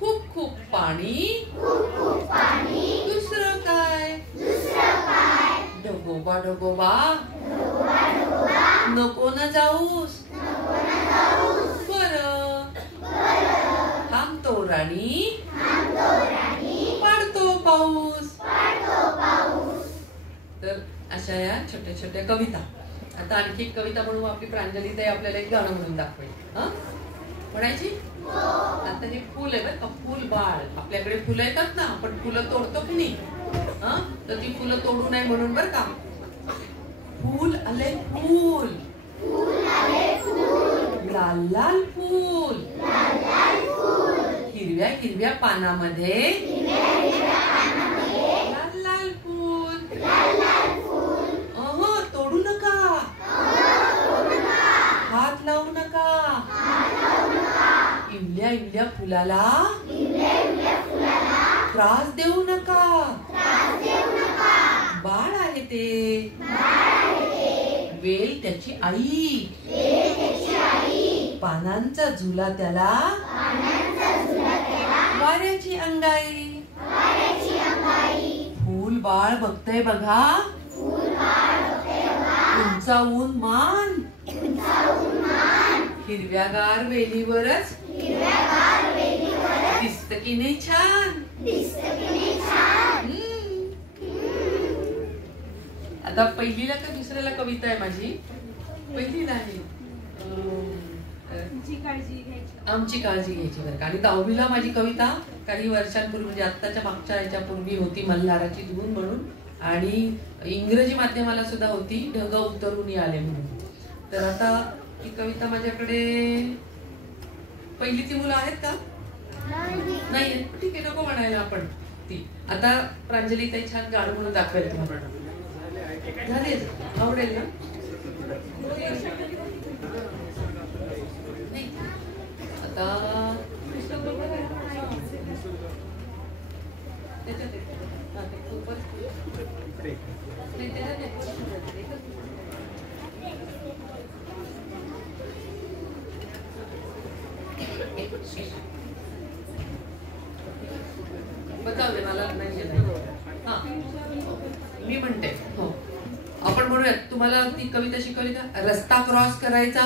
खूप खूप पाणी. दुसरं काय? ढगोबा ढगोबा नको न जाऊस. बरं थांबतो राणी, पाडतो पाऊस. तर अशा या छोट्या छोट्या कविता. आता आणखी एक कविता म्हणून आपली प्रांजली ताई आपल्याला एक गाणं म्हणून दाखवेल. म्हणायची. आता हे फुल आहे बरं का, फुल बाळ. आपल्याकडे फुलं येतात ना, आपण फुलं तोडतो की नाही. तर ती फुलं तोडू नये म्हणून बरं का. फूल आले फूल, लाल लाल फूल, हिरव्या हिरव्या पानामध्ये लाल लाल फूल. तोडू नका, हात लावू नका. इवल्या इवल्या फुलाला त्रास देऊ नका. बाळ आहे ते, वेल त्याची आई. पानांचा झुला त्याला वाऱ्याची अंगाई. फूल बाळ बघतय बघा, उंचावून मान. हिरव्यागार वेलीवरच दिसत की नाही छान. आता पहिलीला का दुसऱ्याला कविता आहे माझी? पहिलीला आहे. आमची काळजी घ्यायची बरं का. आणि 10वीला माझी कविता काही वर्षांपूर्वी म्हणजे आत्ताच्या मागच्या याच्यापूर्वी होती मल्हाराची धून म्हणून. आणि इंग्रजी माध्यमाला सुद्धा होती ढग उतरून आले म्हणून. तर आता ही कविता माझ्याकडे पहिलीची मुलं आहेत का? नाही. ठीक आहे, नको म्हणायला आपण ती. आता प्रांजली ताई छान गाणं म्हणून दाखवेल तुम्हाला. झाले? आवडेल ना? आता बतावले मला नाही. हा मी म्हणते. हो आपण म्हणूयात. तुम्हाला ती कविता शिकवली का? रस्ता क्रॉस करायचा.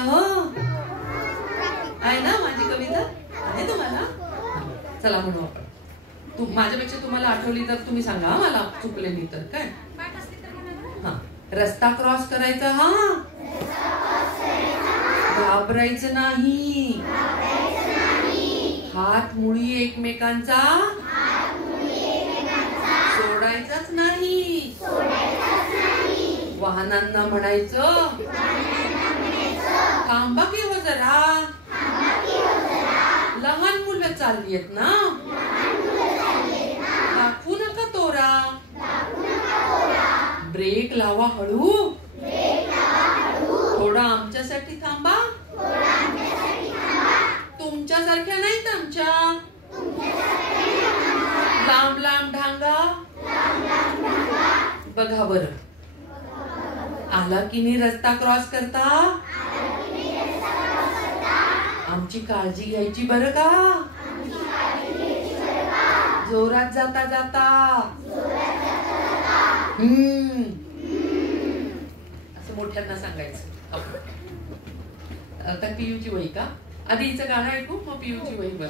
आहे ना माझी कविता? आहे तुम्हाला? चला म्हणू आपण. माझ्यापेक्षा तुम्हाला आठवली तर तुम्ही सांगा मला, चुकले मी तर. काय हा रस्ता क्रॉस करायचा. घाबरायचं नाही. हात मुळी एकमेकांचा सोडायचाच नाही. वाहनांना म्हणायचं थांबा की हो जरा, लहान मुलं चालली आहेत ना, दाखवू नका तोरा. ब्रेक लावा हळू, थोडा आमच्यासाठी थांबा. तुमच्यासारख्या नाहीत आमच्या, लांब लांब ढांगा. बघा बरं, आला की नाही रस्ता क्रॉस करता. आमची काळजी घ्यायची बरं का. जोरात जाता जाता. असं मोठ्यांना सांगायचं. आता पियूची वही का? आधी हिचं गाणं ऐकू, मग पियूची वही बघ.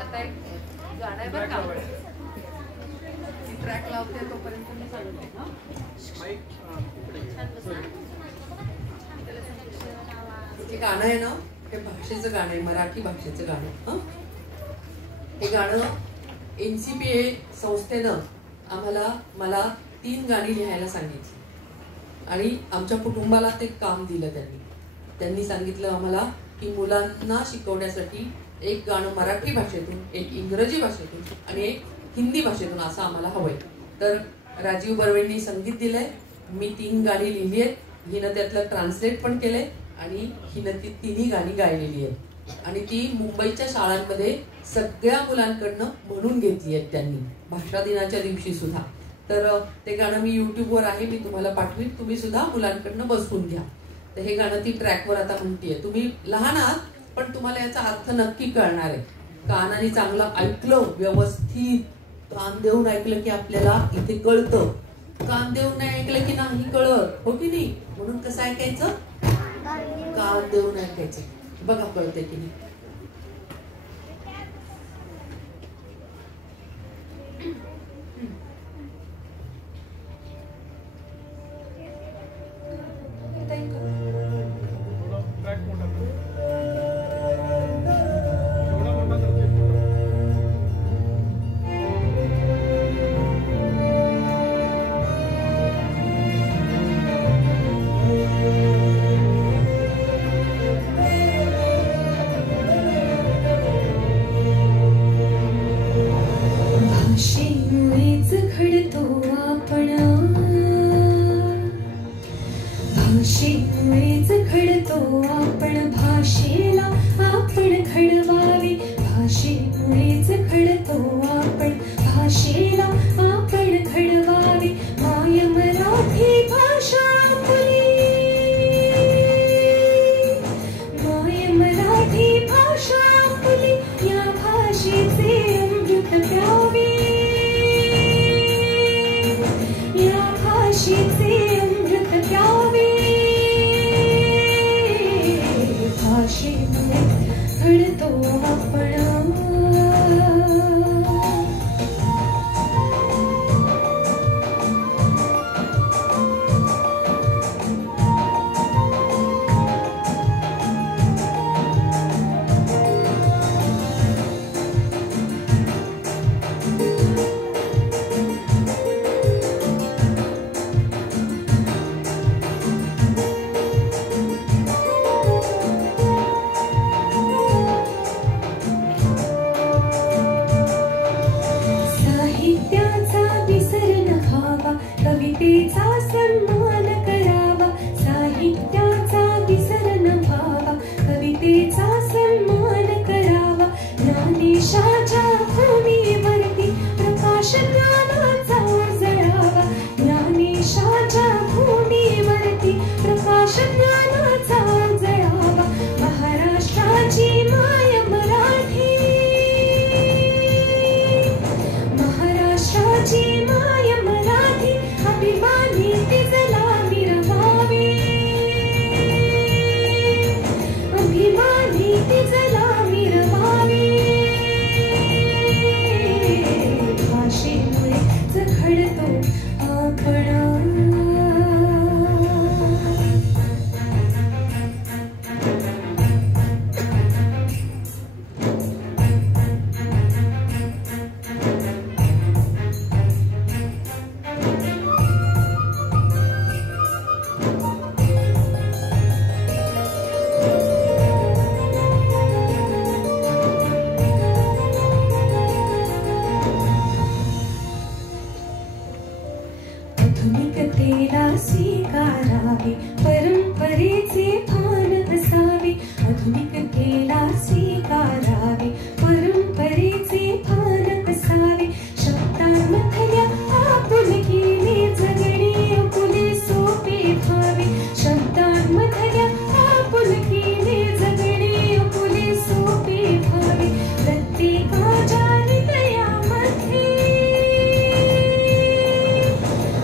आता एक गाणं आहे बरं का. ट्रॅक लावते तोपर्यंत मी सांगते. हे गाणं आहे ना, हे भाषेचं गाणं आहे, मराठी भाषेचं गाणं. हे गाणं NCPA संस्थेनं मला 3 गाणी लिहायला सांगितली आणि आमच्या कुटुंबाला ते काम दिलं. त्यांनी सांगितलं आम्हाला की मुलांना शिकवण्यासाठी एक गाणं मराठी भाषेतून, एक इंग्रजी भाषेतून आणि एक हिंदी भाषेतून असं आम्हाला हवंय. तर राजीव बर्वेंनी संगीत दिलंय, मी 3 गाणी लिहिली आहेत, हिनं त्यातलं ट्रान्सलेट पण केलंय आणि हिनं ती 3ही गाणी गायलेली आहेत आणि ती मुंबईच्या शाळांमध्ये सगळ्या मुलांकडनं म्हणून घेतली आहेत त्यांनी भाषा दिनाच्या दिवशी सुद्धा. तर ते गाणं मी YouTubeवर आहे, मी तुम्हाला पाठवीन, तुम्ही सुद्धा मुलांकडनं बसवून घ्या. तर हे गाणं ती ट्रॅकवर आता म्हणतीये. तुम्ही लहान आहात पण तुम्हाला याचा अर्थ नक्की कळणार आहे. कानाने चांगलं ऐकलं, व्यवस्थित कान देऊन ऐकलं की आपल्याला इथे कळतं. कान देऊन नाही ऐकलं की नाही कळत, हो की नाही? म्हणून कसं ऐकायचं? कान देऊन ऐकायचं. बघा कळते की नाही.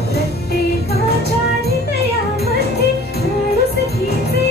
प्रत्येकाच्या हृदयामध्ये माणुसकीचे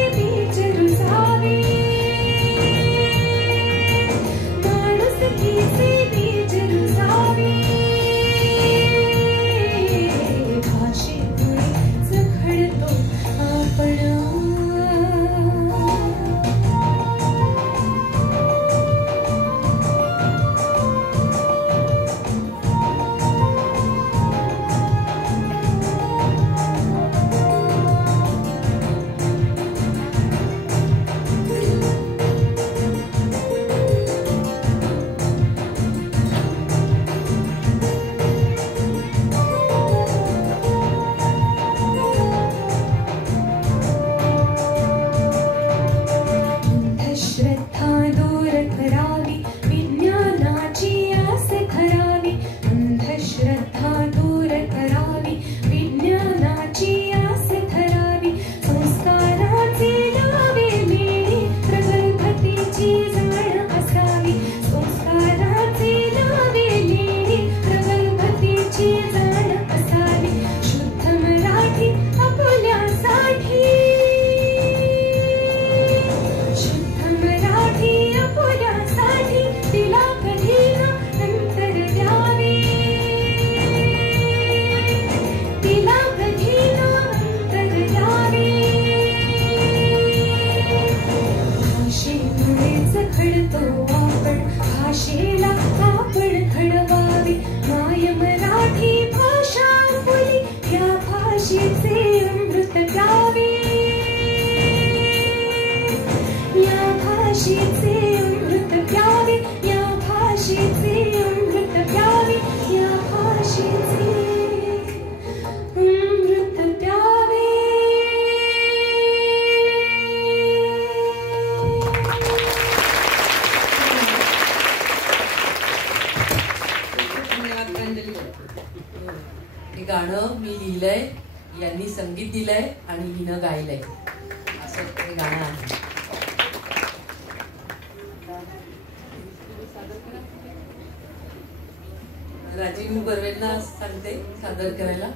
हे गाणं मी लिहिलंय, यांनी संगीत दिलंय आणि हिनं गायलंय, असं हे गाणं आहे. राजीव बर्वेंना सांगते सादर करायला.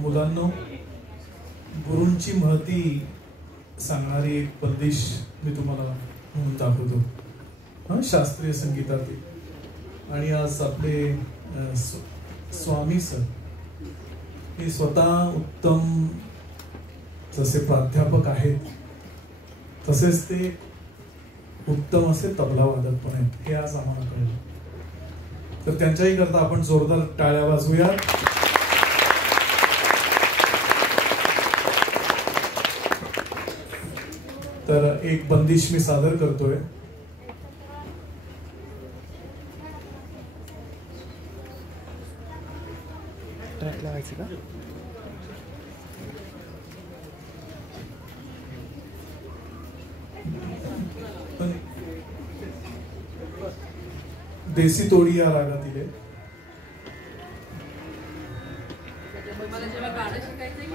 मुलांनो, गुरूंची महती सांगणारी एक बंदिश मी तुम्हाला म्हणून दाखवतो. शास्त्रीय संगीतातील. आणि आज आपले स्वामी सर हे स्वतः उत्तम जसे प्राध्यापक आहेत तसेच ते उत्तम असे तबला वादक पण आहेत, हे आज आम्हाला कळलं. तर त्यांच्याही करता आपण जोरदार टाळ्या वाजवूया. तर एक बंदिश मी सादर करतोय. देसी तोडी या रागातील आहे. मला जेव्हा गाणं शिकायचंय की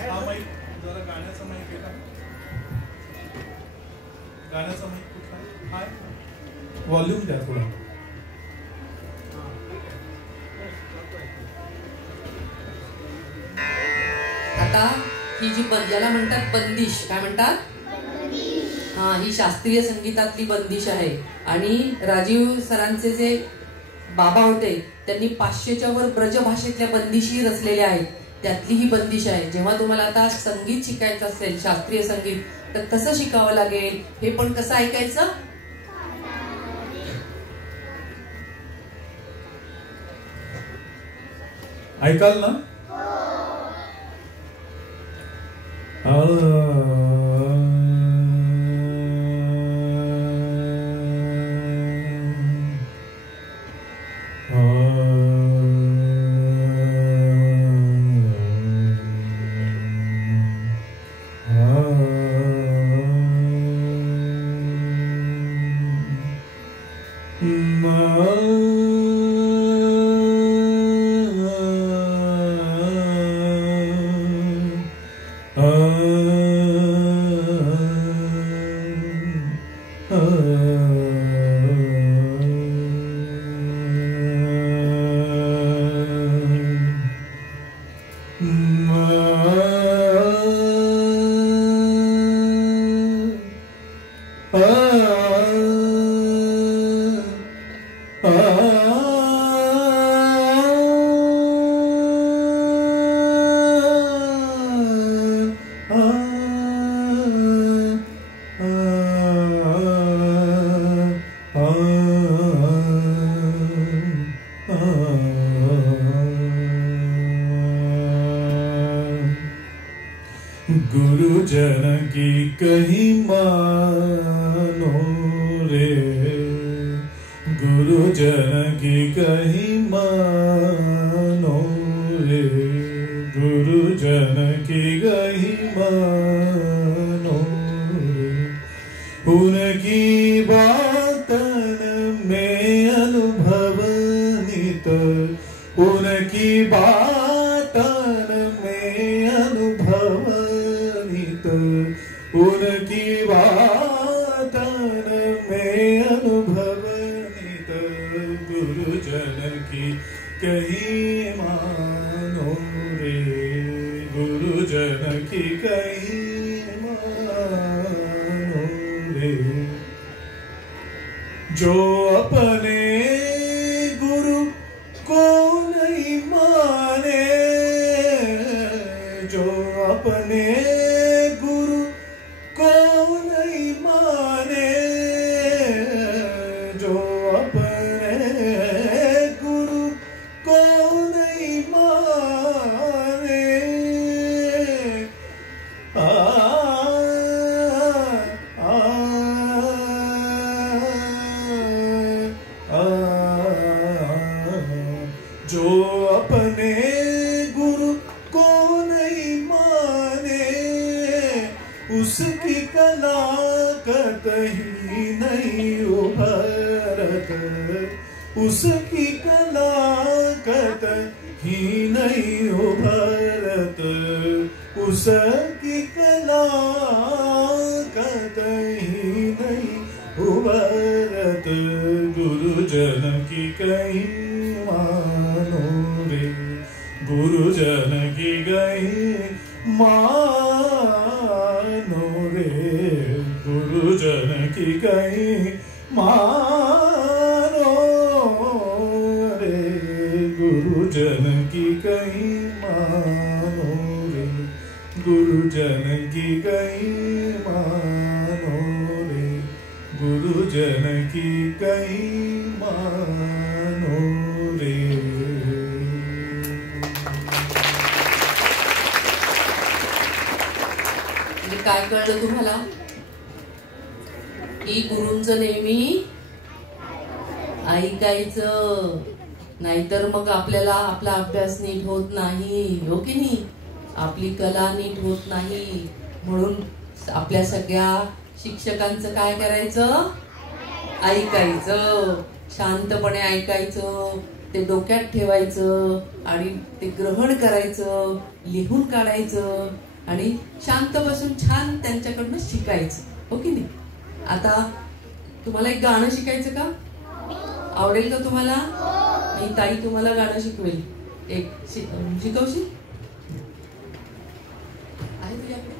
हा माईक जरा गाण्याचा माईक आहे का? गाण्याचा माईक कुठला आहे? व्हॉल्यूम द्या थोडा. आता ही जी याला म्हणतात बंदिश, काय म्हणतात? हा, ही शास्त्रीय संगीतातली बंदिश आहे. आणि राजीव सरांचे जे बाबा होते त्यांनी 500च्या वर ब्रजभाषेतल्या बंदिशी रचलेल्या आहेत. त्यातली ही बंदिश आहे. जेव्हा तुम्हाला आता संगीत शिकायचं असेल, शास्त्रीय संगीत, तर कसं शिकावं लागेल, हे पण कसं ऐकायचं? ऐकाल ना? गुरुजन की कहीं मानो रे, गुरुजन की कहीं मानो रे, गुरुजन की कहीं मानो रे, उनकी बातन में अनुभव नित, उनकी बातन में अनुभव, उनकी बातन में अनुभवनित, गुरुजन की कहीं मानो रे, गुरुजन की कहीं मानो रे। जो अपने गुरु को नहीं माने, जो अपने जो अपने गुरु को नहीं माने उसकी कला कतई नहीं उभरत, उसकी कला कतई नहीं उभरत, उसकी कला कतई नहीं उभरत। गुरुजन की कहीं मानो रे, गुरुजन की कहीं मानो रे, गुरुजन की कहीं मानो रे, गुरुजन की कहीं मानो रे, गुरुजन की कहीं मानो रे, गुरुजन की कहीं मानो रे। काय कळलं तुम्हाला? की गुरूंचं नेहमी ऐकायचं, नाहीतर मग आपल्याला आपला अभ्यास नीट होत नाही, हो की नाही? आपली कला नीट होत नाही. म्हणून आपल्या सगळ्या शिक्षकांचं काय करायचं? ऐकायचं, शांतपणे ऐकायचं, ते डोक्यात ठेवायचं आणि ते ग्रहण करायचं, लिहून काढायचं आणि शांत बसून छान त्यांच्याकडनं शिकायचं, हो की नाही? आता तुम्हाला एक गाणं शिकायचं का? आवडेल का तुम्हाला? मी ताई तुम्हाला गाणं शिकवेल. एक शिकवशी आहे तुझ्याकडे?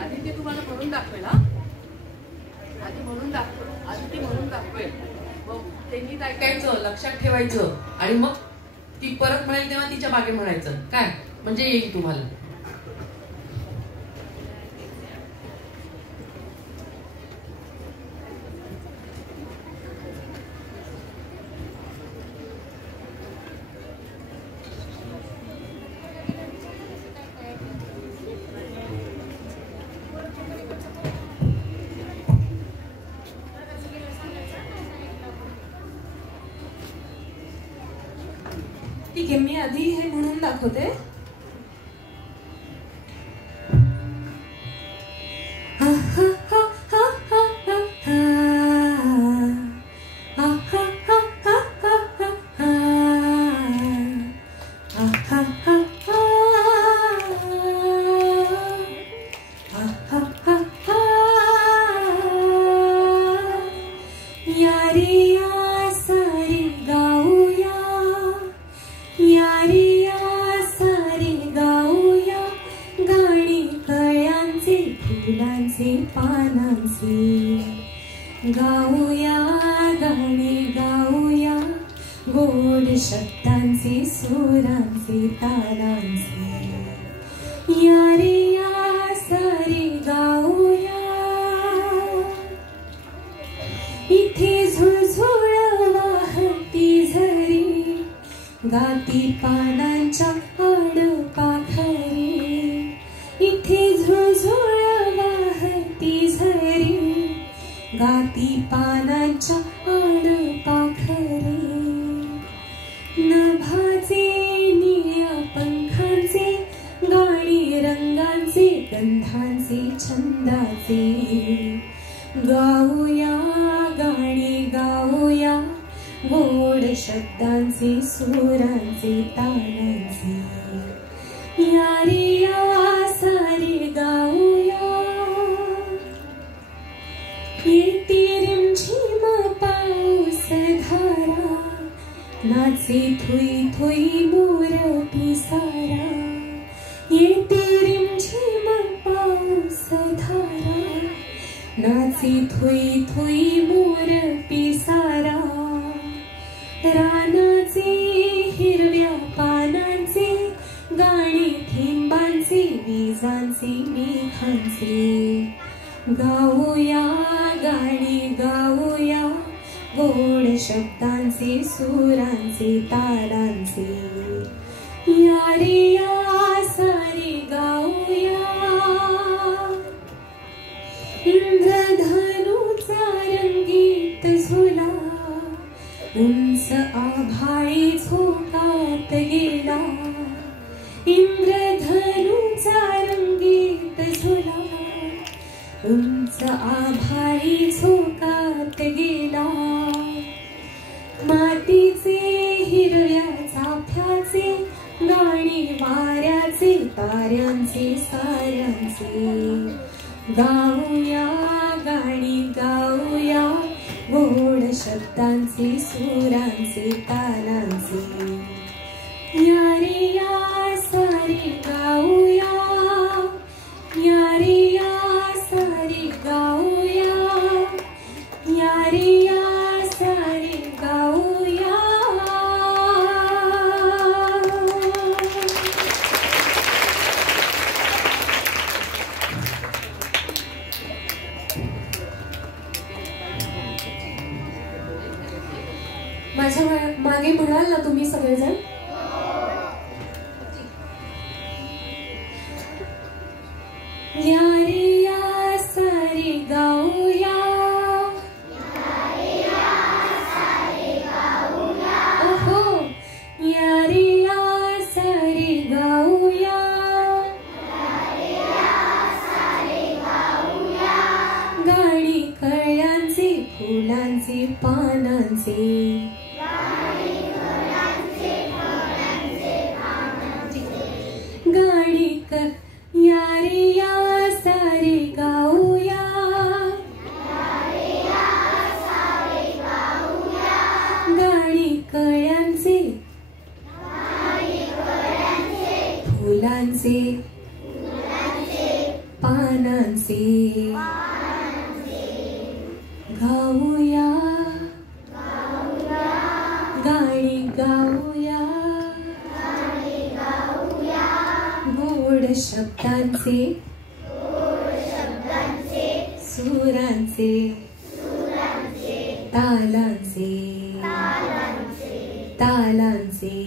आधी ते तुम्हाला म्हणून दाखवेल. हा, आधी म्हणून दाखव, आधी ती म्हणून दाखवेल, मग त्यांनी ऐकायचं, लक्षात ठेवायचं आणि मग ती परत म्हणाल तेव्हा तिच्या मागे म्हणायचं. काय म्हणजे येईल तुम्हाला. ठीक आहे, मी आधी हे म्हणून दाखवते. गाऊया गाणे गाऊया गोड शब्दांचे सुरांचे तारांचे या रे या सारे गाऊया इथे झुळझुळ वाहती झरी गाती पानांच्या आडपाखरी इथे झुळझुळ वाहती झरी गाती पानांच्या आडपाखरी नभाचे निळ्या पंखांचे गाणी रंगांचे गंधांचे छंदाचे गाऊया गाणी गाऊया गोड शब्दांचे सुरांचे तालांचे या रे या सारे गाऊया येते रिमझिम पाऊस धारा नाचे थुई थुई मोर पिसारा येते रिमझिम पाऊस धारा नाचे थुई थुई मोर पिसारा रानाचे हिरव्या पानांचे गाणी थेंबांचे विजांचे मेघांचे गाऊया गाणी गाऊया गोड शब्दांचे शब्दांचे सुरांचे तालांचे या रे या सारी गाऊया इंद्रधनुचा रंगीत झुला उंच आभाळी झोकात गेला इंद्रधनुचा रंगीत झुला उंच आभाळी झोकात गेला मातीचे हिरव्या चाफ्याचे गाणी वाऱ्याचे ताऱ्यांचे साऱ्यांचे गाऊया गाणी गाऊया गोड शब्दांचे सुरांचे तालांचे या रे या सारी गाऊया या रे या सारी गाऊया या रे या सारी गाऊया माझ्या मागे म्हणाल ना तुम्ही सगळेजण या रे या सारी गाऊया ओहो या रे या सारी गाऊया गाणी कळ्यांचे फुलांचे पानांचे गाणी या रे या सारी गाऊया गाणी कळ्यांचे फुलांचे पानांचे गाऊया गाणी गाऊया गोड शब्दांचे सुरांचे तालांचे तालांचे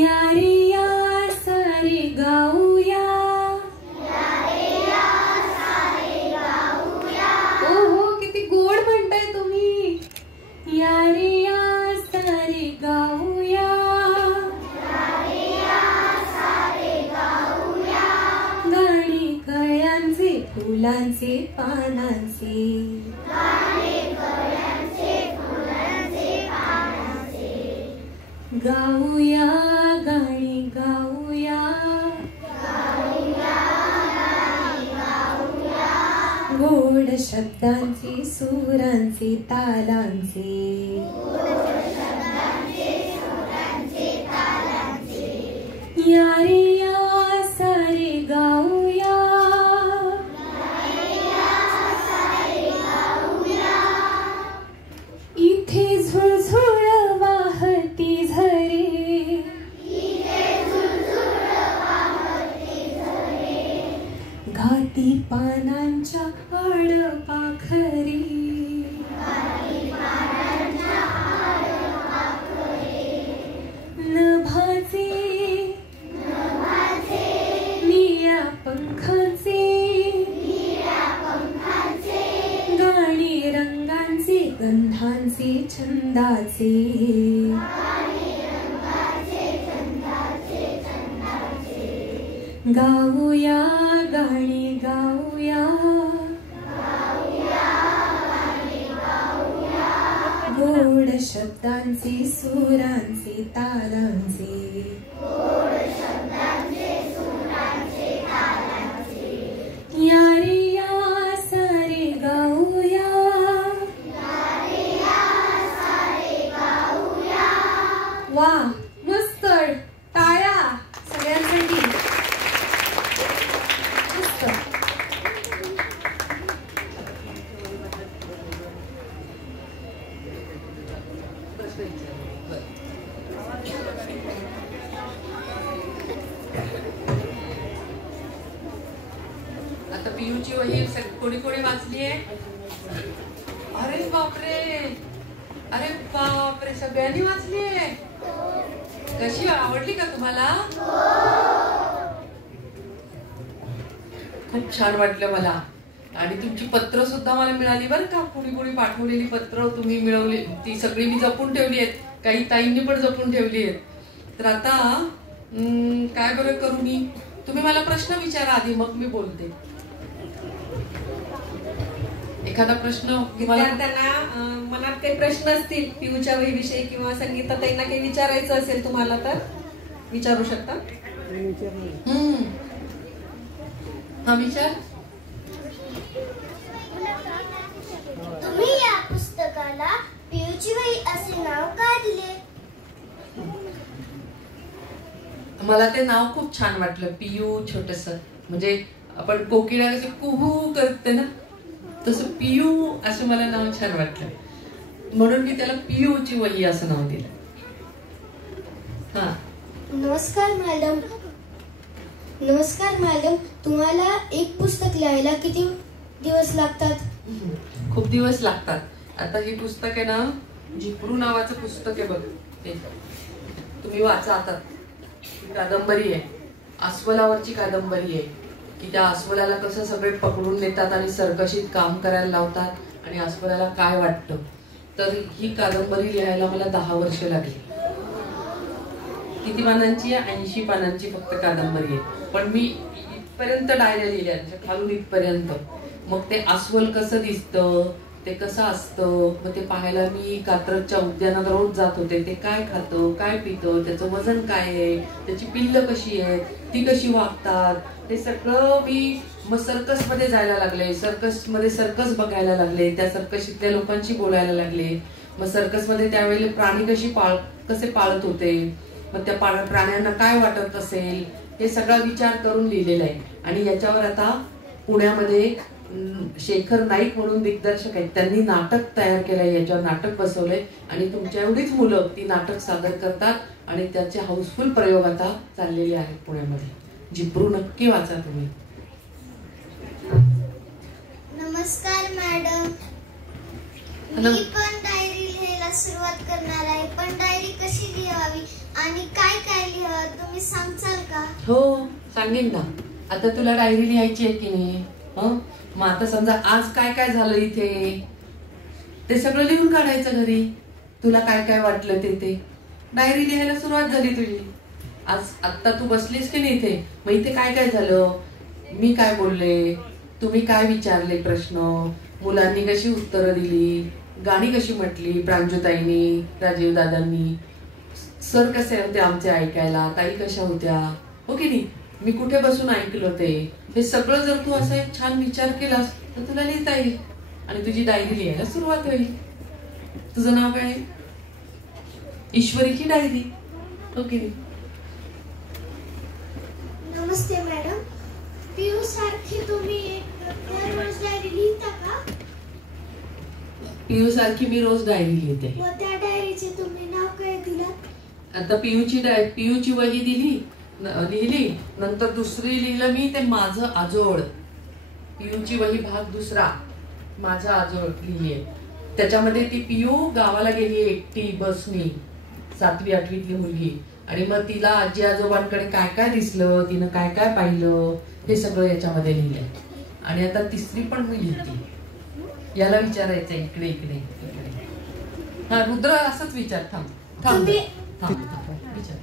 या रे या सारी गाऊया ओहो किती गोड म्हणताय तुम्ही या रे या सारी गाऊया गाणी कळ्यांचे फुलांचे पानांचे गाऊया गाणी गाऊया गोड शब्दांचे सुरांचे तालांचे या रे या सारे गाऊया इथे झुळझुळ वाहती झरे घाती पानांच्या आडपाखरी नभाचे निळ्या पंखांचे गाणी रंगांचे गंधांचे छंदाचे गाऊया गाणी गाऊया गोड शब्दांचे सुरांचे तालांचे या रे या सारे गाऊया वा मस्त टाळ्या सगळ्यांसाठी मस्त आता पियूची वही कोणी कोणी वाचली आहे? अरे बापरे अरे बापरे, सगळ्यांनी वाचली. कशी आवडली का तुम्हाला? खूप छान वाटलं मला. आणि तुमची पत्र सुद्धा मला मिळाली बरं का. कोणी कोणी पाठवलेली पत्र तुम्ही मिळवली, ती सगळी मी जपून ठेवली आहेत. काही ताईंनी पण जपून ठेवली आहेत. तर आता काय बरं करू मी? तुम्ही मला प्रश्न विचारा आधी, मग मी बोलते. एखादा प्रश्न त्यांना मनात काही प्रश्न असतील पियूच्या वहीविषयी किंवा संगीताताईंना काही विचारायचं असेल तुम्हाला तर विचारू शकता. हा विचार. तुम्ही या पुस्तकाला पियूची वही असे नाव का दिले? मला ते नाव खूप छान वाटलं. पियू छोटस, म्हणजे आपण कोकिळा कसं कुहू करते ना, तसं पियू असं मला नाव छान वाटलं, म्हणून मी त्याला पियूची वही असं नाव दिलं. हा. नमस्कार मॅडम. नमस्कार मॅडम, तुम्हाला एक पुस्तक लिहायला किती दिवस लागतात? खूप दिवस लागतात. आता हे पुस्तक आहे ना, झिपरू नावाचं पुस्तक आहे बघ, ते तुम्ही वाचा. आता कादंबरी आहे, अस्वलावरची कादंबरी आहे, की त्या अस्वलाला कसं सगळे पकडून नेतात आणि सर्कशीत काम करायला लावतात आणि अस्वलाला काय वाटतं. तर ही कादंबरी लिहायला मला 10 वर्ष लागली. किती पानांची आहे? 80 पानांची फक्त कादंबरी आहे. पण मी इथपर्यंत डायऱ्या लिहिल्या, खालून इथपर्यंत. मग ते अस्वल कसं दिसतं, ते कसं असतं, मग ते पाहायला मी कात्रजच्या उद्यानात रोज जात होते. ते काय खातं, काय पितं, त्याचं वजन काय आहे, त्याची पिल्लं कशी आहेत, ती कशी वागतात, ते सगळं मी मग सर्कस मध्ये जायला लागले. सर्कस मध्ये सर्कस बघायला लागले, त्या सर्कशीतल्या लोकांशी बोलायला लागले. मग सर्कस मध्ये त्यावेळेला प्राणी कसे पाळत होते, मग त्या प्राण्यांना काय वाटत असेल, हे सगळा विचार करून लिहिलेला आहे. आणि याच्यावर आता पुण्यामध्ये शेखर नाईक म्हणून दिग्दर्शक आहेत, त्यांनी नाटक तयार केलंय, याच्यावर नाटक बसवलंय आणि तुमच्या एवढीच मुलं ती नाटक सादर करतात आणि त्याचे हाऊसफुल प्रयोग आता चाललेले आहेत पुण्यामध्ये. झिपरू नक्की वाचा तुम्ही. नमस्कार मॅडम, मी पण डायरी लिहायला सुरुवात करणार आहे. पण डायरी कशी लिहावी आणि काय काय लिहावं तुम्ही सांगचाल का? हो, सांगेन ना. आता तुला डायरी लिहायची आहे की नाही? मग आता समजा आज काय काय झालं इथे, ते सगळं लिहून काढायचं घरी. तुला काय काय वाटलं ते डायरी लिहायला सुरुवात झाली तुझी. आज आत्ता तू बसलीस की नाही इथे, मग इथे काय काय झालं, मी काय बोलले, तुम्ही काय विचारले प्रश्न, मुलांनी कशी उत्तरं दिली, गाणी कशी म्हटली प्रांजूताईंनी, राजीव दादांनी, सर कसे होते आमचे ऐकायला, ताई कशा होत्या, हो की नाही, मी कुठे बसून ऐकलं ते, हे सगळं जर तू असा एक छान विचार केलास तर तुला लिहिता येईल आणि तुझी डायरी लिहायला सुरुवात होईल. तुझं नाव काय? ईश्वरीची डायरी, हो की नाही? नमस्ते मॅडम, पियू सारखी तुम्ही रोज डायरी लिहिता का? पियू सारखी मी रोज डायरी लिहिते. मग त्या डायरीचे तुम्ही नाव काय दिलं? आता पियूची वही लिहिली, नंतर दुसरी लिहिलं मी ते माझं आजोळ. पियूची वही भाग दुसरा, माझा आजोळ लिहिलीये. त्याच्यामध्ये ती पियू गावाला गेली एकटी बसनी, 7वी 8वीतली मुलगी, आणि मग तिला आजी आजोबांकडे काय काय दिसलं, तिनं काय काय पाहिलं, हे सगळं याच्यामध्ये लिहिलंय. आणि आता तिसरी पण मी लिहिते. याला विचारायचं इकडे इकडे इकडे. हा रुद्र, असंच विचार. थांब विचार.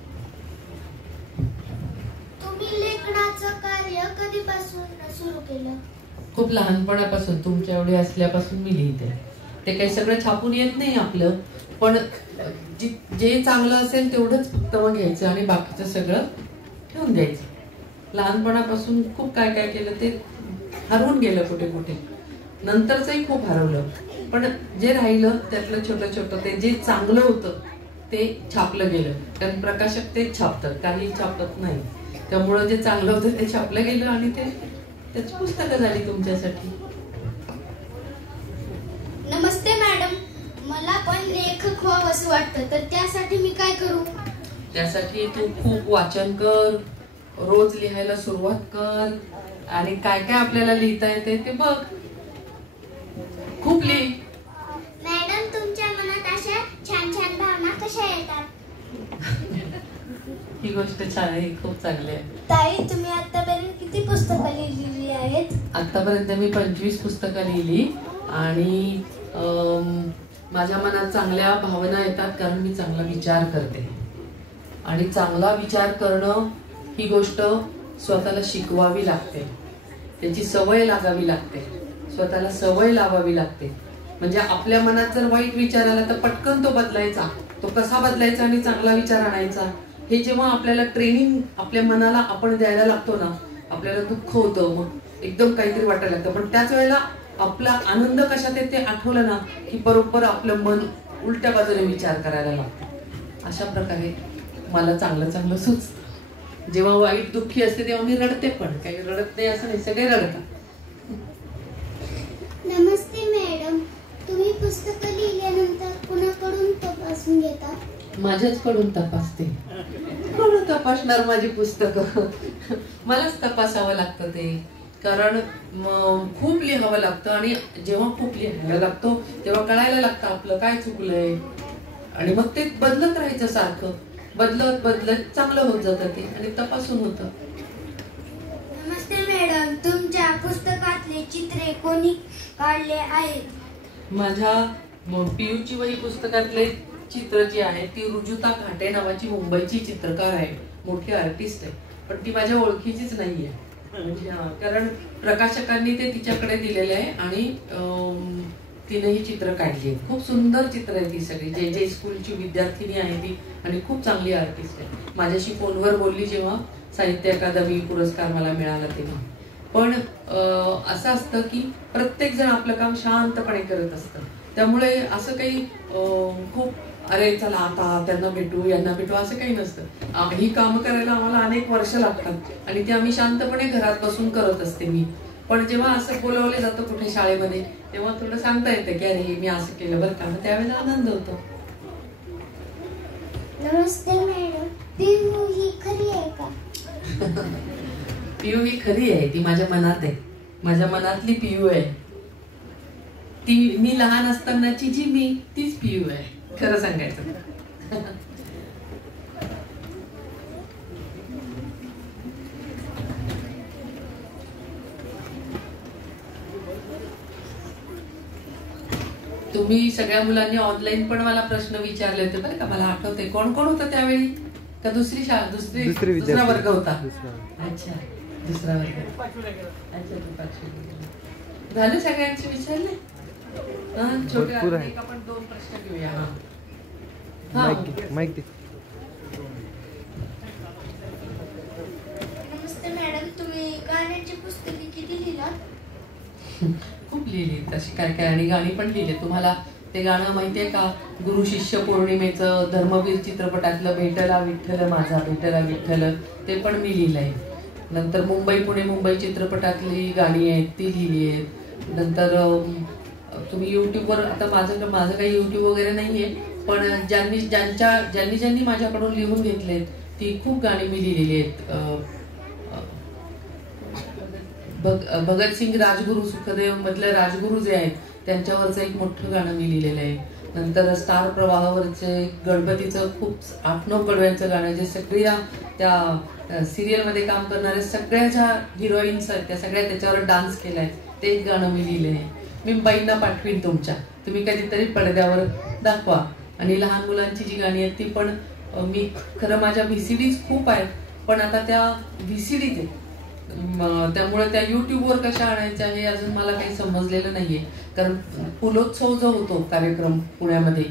तुम्ही लेखनाचं कार्य कधीपासून सुरू केलं? खूप लहानपणापासून, तुमच्या एवढे असल्यापासून मी लिहिते. ते काही सगळं छापून येत नाही आपलं, पण जे चांगलं असेल तेवढंच फक्त मग घ्यायचं आणि बाकीचं सगळं ठेवून द्यायचं. लहानपणापासून खूप काय काय केलं ते हरवून गेलं कुठे कुठे, नंतरचंही खूप हरवलं, पण जे राहिलं त्यातलं छोटं छोटं ते जे चांगलं होतं ते छापलं गेलं. कारण प्रकाशक तेच छापतात, काही छापत नाही. त्यामुळं जे चांगलं होतं ते छापलं गेलं आणि त्याची पुस्तकं झाली तुमच्यासाठी. नमस्ते मॅडम, मला पण लेखक व्हावं असं वाटतं, तर त्यासाठी मी काय करू? त्यासाठी तू खूप वाचन कर, रोज लिहायला सुरुवात कर आणि काय काय आपल्याला लिहिता येते ते बघ, खूप लिह. मॅडम, तुमच्या मनात अशा ही गोष्ट छान आहे, खूप चांगली आहे. ताई, तुम्ही आतापर्यंत किती पुस्तकं लिहिलेली आहेत? आतापर्यंत मी 25 पुस्तकं लिहिली आणि माझ्या मनात चांगल्या भावना येतात कारण मी चांगला विचार करते. आणि चांगला विचार करणं ही गोष्ट स्वतःला शिकवावी लागते, त्याची सवय लागावी लागते, स्वतःला सवय लावावी लागते. म्हणजे आपल्या मनात जर वाईट विचार आला तर पटकन तो बदलायचा, तो कसा बदलायचा आणि चांगला विचार आणायचा, हे जेव्हा आपल्याला ट्रेनिंग आपल्या मनाला आपण द्यायला लागतो ना, आपल्याला दुःख होतं, मग एकदम काहीतरी वाटायला लागतं. पण त्याच वेळेला आपला आनंद कशात आहे ते आठवलं ना की बरोबर आपलं मन उलट्या बाजूने विचार करायला लागतं. अशा प्रकारे मला चांगलं चांगलं सुचतं. जेव्हा वाईट दुःखी असते तेव्हा मी रडते, पण काही रडत नाही असं नाही, सगळे रडतात. नमस्ते मॅडम, तुम्ही पुस्तकं लिहिल्यानंतर कुणाकडून तपासून घेता? माझ्याचकडून तपासते. कोण तपासणार माझी पुस्तकं? मलाच तपासावं लागतं ते, कारण खूप लिहावं लागतं आणि जेव्हा खूप लिहायला लागतो तेव्हा कळायला लागतं आपलं काय चुकलंय आणि मग ते बदलत राहायचं, सारखं बदलत बदलत चांगलं होत जातं ते आणि तपासून होतं. नमस्ते मॅडम, तुमच्या पुस्तकातले चित्रे कोणी काढले आहेत? माझ्या पियूची वही पुस्तकातले चित्र जी आहे ती रुजुता घाटे नावाची मुंबईची चित्रकार आहे, मोठी आर्टिस्ट आहे, पण ती माझ्या ओळखीचीच नाहीये. कारण प्रकाशकांनी ते तिच्याकडे दिलेले आहे आणि तिने ही चित्र काढली. खूप सुंदर चित्र आहे ती सगळी. जे स्कूलची विद्यार्थिनी आहे ती आणि खूप चांगली आर्टिस्ट आहे. माझ्याशी फोनवर बोलली जेव्हा साहित्य अकादमी पुरस्कार मला मिळाला तेव्हा. पण असं असतं की प्रत्येक जण आपलं काम शांतपणे करत असतं, त्यामुळे असं काही खूप अरे चला आता त्यांना भेटू यांना भेटू असं काही नसतं. ही कामं करायला आम्हाला अनेक वर्ष लागतात आणि ते आम्ही शांतपणे घरात बसून करत असते मी. पण जेव्हा असं बोलवलं जातं कुठे शाळेमध्ये तेव्हा थोडं सांगता येतं की अरे मी असं केलं बरं का, त्यावेळेला आनंद होतो. नमस्ते मॅडम, पियू ही खरी आहे का? पियू ही खरी आहे, ती माझ्या मनात आहे, माझ्या मनातली पियू आहे ती. मी लहान असतानाची जी मी तीच पियू आहे, खरं सांगायचं. तुम्ही सगळ्या मुलांनी ऑनलाईन पण मला प्रश्न विचारले होते बरं का, मला आठवते. कोण कोण होतं त्यावेळी? का दुसरी शाळा, दुसरा वर्ग होता? अच्छा, दुसरा वर्ग. अच्छा, झाले सगळ्यांचे विचारले? छोटे आपण 2 प्रश्न घेऊया. नमस्ते मॅडम, तुम्ही गाण्याची पुस्तके किती लिहिलात? खूप लिहिली तशी काय काय, आणि गाणी पण लिहिले. तुम्हाला ते गाणं माहितीये का, गुरु शिष्य पौर्णिमेचं धर्मवीर चित्रपटातलं भेटला विठ्ठल माझा भेटला विठ्ठल, ते पण मी लिहिलंय. नंतर मुंबई पुणे मुंबई चित्रपटातली गाणी आहेत ती लिहिली आहेत. नंतर तुम्ही युट्यूबवर, आता माझं काही युट्यूब वगैरे नाहीये, पण ज्यांनी माझ्याकडून लिहून घेतलेत ती खूप गाणी मी लिहिलेली आहेत. भगतसिंग राजगुरू सुखदेव मधले राजगुरू जे आहेत त्यांच्यावरचं एक मोठं गाणं मी लिहिलेलं आहे. नंतर स्टार प्रवाहावरचे गणपतीचं खूप 8-9 कडव्यांचं गाणं, जे सगळ्या त्या सिरियल मध्ये काम करणाऱ्या सगळ्या ज्या हिरोईन्स आहेत त्या सगळ्या त्याच्यावर डान्स केलाय, ते एक गाणं मी लिहिलं आहे. मी बाईंना पाठवीन तुमच्या, तुम्ही कधीतरी पडद्यावर दाखवा. आणि लहान मुलांची जी गाणी आहेत ती पण मी, खरं माझ्या VCDs खूप आहेत, पण आता त्या VCDs आहेत त्यामुळे त्या युट्यूबवर कशा आणायच्या हे अजून मला काही समजलेलं नाहीये. कारण फुलोत्सव जो होतो कार्यक्रम पुण्यामध्ये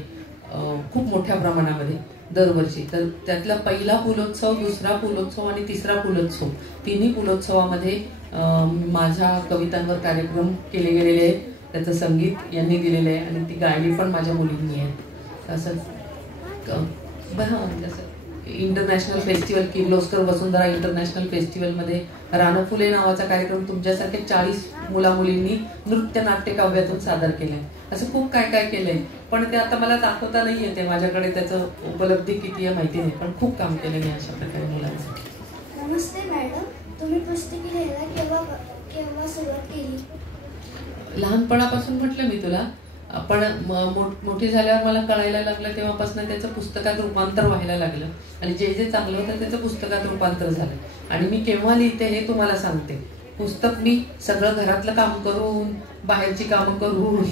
खूप मोठ्या प्रमाणामध्ये दरवर्षी, तर त्यातला पहिला फुलोत्सव, दुसरा फुलोत्सव आणि तिसरा फुलोत्सव, तिन्ही फुलोत्सवामध्ये माझ्या कवितांवर कार्यक्रम केले गेलेले आहेत. त्याचं संगीत यांनी दिलेलं आहे आणि ती गायली पण माझ्या मुलींनी आहे. असं जसं इंटरनॅशनल फेस्टिवल, किर्लोस्कर वसुंधरा इंटरनॅशनल फेस्टिवलमध्ये राणा फुले नावाचा कार्यक्रम तुमच्यासारख्या 40 मुला-मुलींनी नृत्य नाट्य काव्यातून सादर केलंय. असं खूप काय काय केलंय, पण ते आता मला दाखवता नाही येते, माझ्याकडे त्याचं उपलब्धी किती आहे माहिती नाही, पण खूप काम केलं मी अशा प्रकारे मुलांसाठी. नमस्ते मॅडम, तुम्ही पुस्तके लिहायला केव्हा सुरुवात केली? लहानपणापासून म्हटलं मी तुला, पण मोठी झाल्यावर मला कळायला लागलं तेव्हापासून त्याचं पुस्तकात रूपांतर व्हायला लागलं आणि जे जे चांगलं होतं त्याचं पुस्तकात रूपांतर झालं. आणि मी केव्हा लिहिते हे तुम्हाला सांगते. पुस्तक मी सगळं घरातलं काम करून बाहेरची कामं करून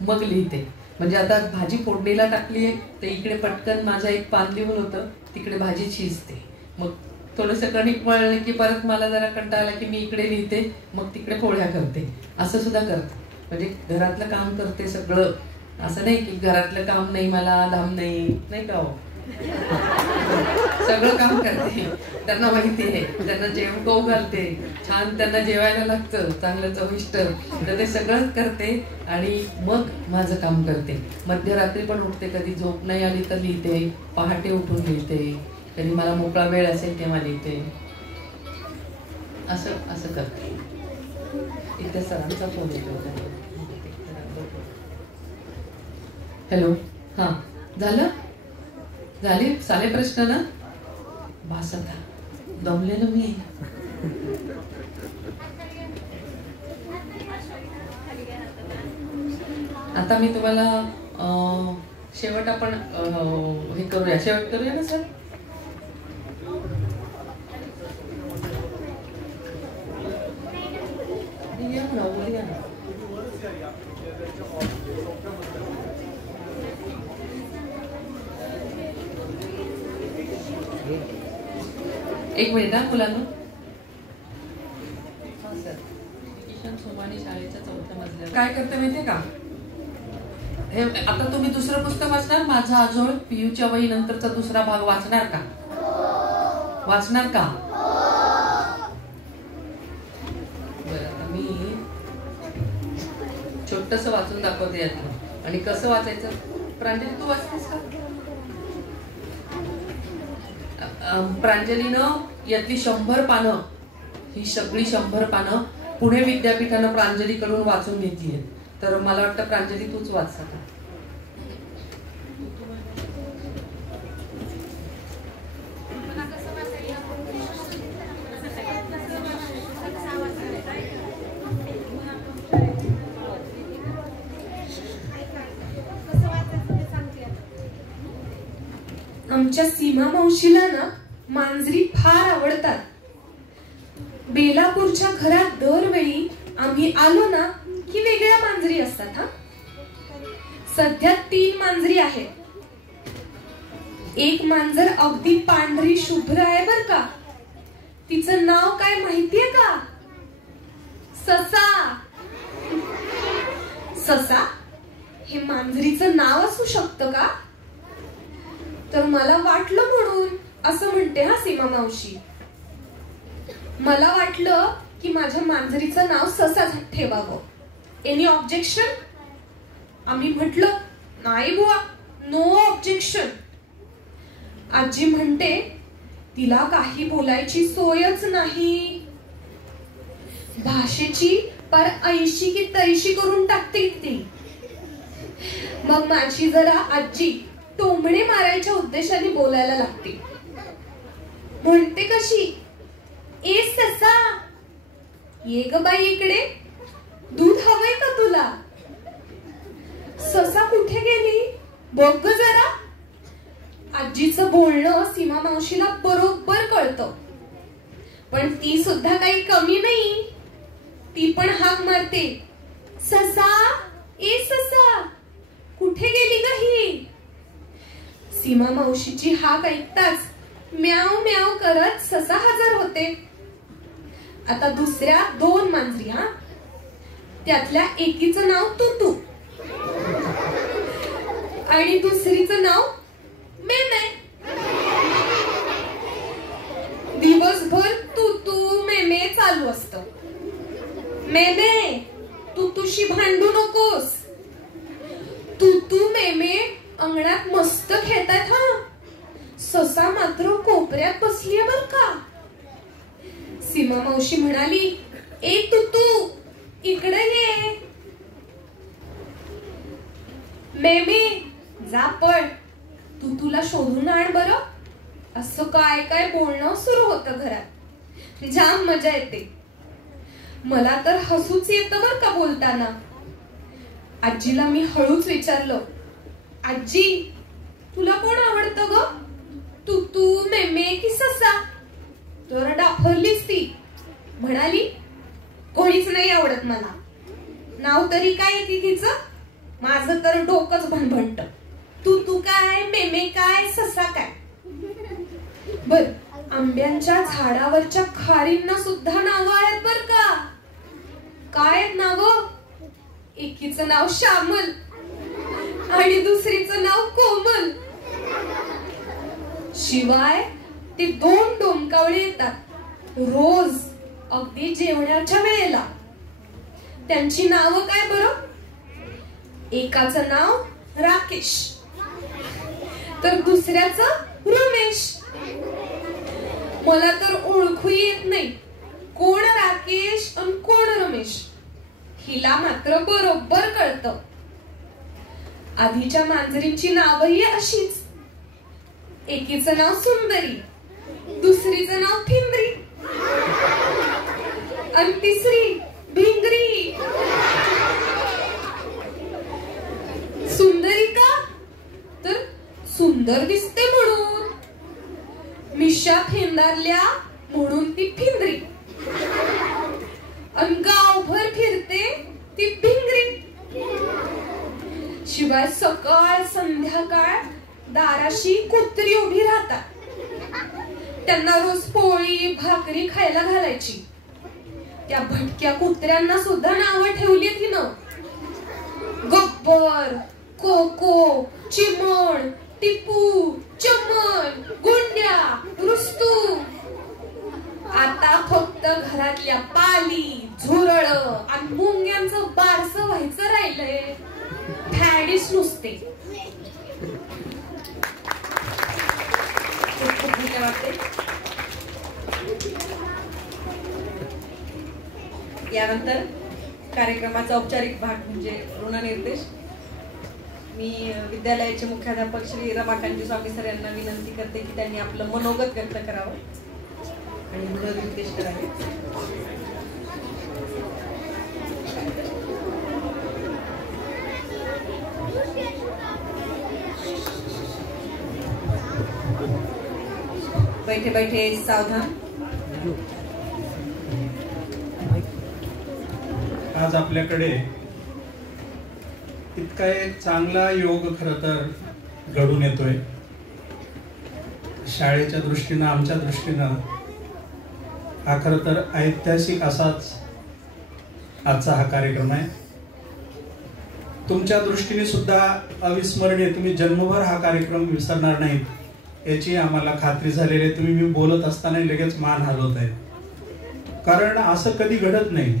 मग लिहिते. म्हणजे आता भाजी फोडणीला टाकली आहे तर इकडे पटकन माझं एक पान लिहून होतं, तिकडे भाजी शिजते. मग थोडंसं कणिक मळले की परत मला जरा कंटाळा आला की मी इकडे लिहिते, मग तिकडे पोळ्या करते. असं सुद्धा करते. म्हणजे घरातलं काम करते सगळं. असं नाही की घरातलं काम नाही मला, धाम नाही का हो. सगळं काम करते. त्यांना माहिती आहे, त्यांना जेवण खाऊ घालते, छान त्यांना जेवायला लागतं, चांगलं चविष्ट, तर ते सगळं करते आणि मग माझं काम करते. मध्यरात्री पण उठते, कधी झोप नाही आली तर लिहिते, पहाटे उठून लिहिते, कधी मला मोकळा वेळ असेल तेव्हा लिहिते. असं करते. इथे सरांचा फोन येतो. हॅलो. हा, झालं? झाले सारे प्रश्न ना? बस आता दमलेलो मी. आता मी तुम्हाला शेवट आपण हे करूया. शेवट करूया ना सर? एक मिनिट हा मुलांना. किशन सोमानी शाळेच्या 4थ्या मजल्यावर काय करते माहितीये का? हे आता तुम्ही दुसरं पुस्तक वाचणार, माझा आजोळ पीयूच्या वही नंतरचा दुसरा भाग वाचणार का? वाचणार का? बरं, आता मी छोटस वाचून दाखवते यातलं. आणि कसं वाचायचं? प्रांजली तू वाचतेस का? प्रांजलीनं यातली 100 पानं, ही सगळी 100 पानं पुणे विद्यापीठानं प्रांजलीकडून वाचून घेतली आहेत. तर मला वाटतं प्रांजली तूच वाच आता. आमच्या सीमा मावशीला ना मांजरी फार आवडतात. बेलापूरच्या घरात दरवेळी आम्ही आलो ना की वेगळ्या मांजरी असतात. हा, सध्या 3 मांजरी आहेत. एक मांजर अगदी पांढरी शुभ्र आहे बर का. तिचं नाव काय माहितीये का? ससा. ससा हे मांजरीचं नाव असू शकतं का? तर मला वाटलं म्हणून असं म्हणते हा सीमा मावशी. मला वाटलं की माझ्या मांजरीचं नाव ससा ठेवावं. Any objection? आम्ही म्हटलं नाही बुवा, नो ऑब्जेक्शन. आजी म्हणते तिला काही बोलायची सोयच नाही, भाषेची पर 80 की 83 करून टाकते ती. मग माझी जरा आजी टोमणे मारायच्या उद्देशाने बोलायला लागते. म्हणते कशी, ए ससा ये ग बाई इकडे, दूध हवंय का तुला? ससा कुठे गेली बघ ग जरा. आजीचं बोलणं सीमा मावशीला बरोबर कळतं, पण ती सुद्धा काही कमी नाही. ती पण हाक मारते, ससा ए ससा कुठे गेली ग ही? सीमा मावशीची हाक ऐकताच म्याव म्याव करत ससा हजर होते. आता दुसऱ्या 2 मांजरी, हा, त्यातल्या एकीचं नाव तुतू आणि दुसरीचं नाव मेमे. दिवसभर तुतू मेमे चालू असतं. मेमे तुतूशी भांडू नकोस. तुतू मेमे अंगणात मस्त खेळतात. हा, ससा मात्र कोपऱ्यात बसलीये बर का. सीमा मावशी म्हणाली, ए तुतू इकडे ये. मेमे जा पळ, तुतूला शोधून आण बरं. असं काय काय बोलणं सुरू होतं घरात. जाम मजा येते. मला तर हसूच येतं बर का बोलताना. आजीला मी हळूच विचारलं, आजी तुला कोण आवडतं ग? तू मेमे की ससा? तर डाफरलीच ती. म्हणाली, कोणीच नाही आवडत मला. नाव तरी काय एकेकीचं? माझं तर डोकंच भणभणत. तू काय, मेमे काय, ससा काय? बर, आंब्यांच्या झाडावरच्या खारींना सुद्धा नाव आहेत बर का. काय आहेत नाव? एकीचं नाव श्यामल आणि दुसरीचं नाव कोमल. शिवाय ते 2 डोमकावळे येतात रोज अगदी जेवणाच्या वेळेला. त्यांची नावं काय बरं? एकाचं नाव राकेश तर दुसऱ्याचं रमेश. मला तर ओळखू येत नाही कोण राकेश आणि कोण रमेश. हिला मात्र बरोबर कळतं. आधीच्या मांजरींची नावही अशीच. एकीचं नाव सुंदरी, दुसरीचं नाव फिंदरी आणि तिसरी भिंगरी. सुंदरी का? तर सुंदर दिसते म्हणून. मिशा फेंदारल्या म्हणून ती फिंदरी. आणि गावभर फिरते ती भिंगरी. शिवाय सकाळ संध्याकाळ दाराशी कुत्री उभी राहतात. त्यांना रोज पोळी भाकरी खायला घालायची. त्या भटक्या कुत्र्यांना सुद्धा नावं ठेवली तिनं. गब्बर, कोको, चिमण, टिपू, चमन, गुंड्या, रुस्तू. आता फक्त घरातल्या पाली, झुरळ आणि मुंग्यांचं बारसं व्हायचं राहिलंय. फॅडीस नुसते. खूप धन्यवाद. यानंतर कार्यक्रमाचा औपचारिक भाग म्हणजे ऋणनिर्देश. मी विद्यालयाचे मुख्याध्यापक श्री रमाकांत स्वामी सर यांना विनंती करते की त्यांनी आपलं मनोगत व्यक्त करावं आणि ऋणनिर्देश करावे. बैठे बैठे सावधान. आज आपल्याकडे इतका एक चांगला योग खरं तर घडून येतोय. शाळेच्या दृष्टीनं, आमच्या दृष्टीनं हा खरं तर ऐतिहासिक असाच आजचा हा कार्यक्रम आहे. तुमच्या दृष्टीने सुद्धा अविस्मरणीय. तुम्ही जन्मभर हा कार्यक्रम विसरणार नाहीत याची आम्हाला खात्री झालेली आहे. तुम्ही मी बोलत असताना लगेच मान हलवत आहे, कारण असं कधी घडत नाही.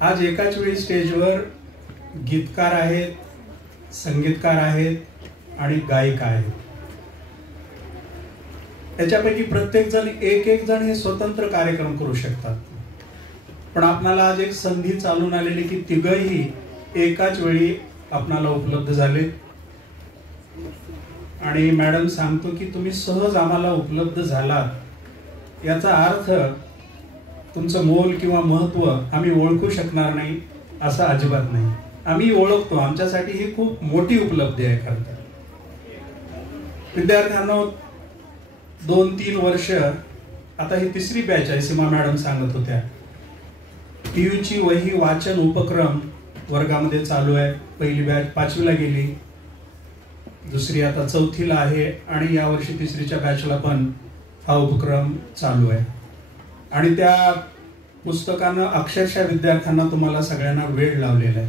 आज एकाच वेळी स्टेजवर गीतकार आहेत, संगीतकार आहेत आणि गायिका आहेत. त्याच्यापैकी प्रत्येक जण एक जण हे स्वतंत्र कार्यक्रम करू शकतात. पण आपणाला आज एक संधी चालून आलेली की तिघही एकाच वेळी आपणाला उपलब्ध झाले. आणि मॅडम सांगतो की तुम्ही सहज आम्हाला उपलब्ध झालात. याचा अर्थ तुमचं मोल किंवा महत्व आम्ही ओळखू शकणार नाही असं अजिबात नाही. आम्ही ओळखतो. आमच्यासाठी ही खूप मोठी उपलब्धी आहे. खरं तर विद्यार्थ्यांना 2-3 वर्ष, आता ही 3री बॅच आहे. सीमा मॅडम सांगत होत्या पीयूची वही वाचन उपक्रम वर्गामध्ये चालू आहे. पहिली बॅच 5वीला गेली, दुसरी आता 4थीला आहे आणि यावर्षी 3रीच्या बॅचला पण हा उपक्रम चालू आहे. आणि त्या पुस्तकानं अक्षरशः विद्यार्थ्यांना, तुम्हाला सगळ्यांना वेळ लावलेला आहे.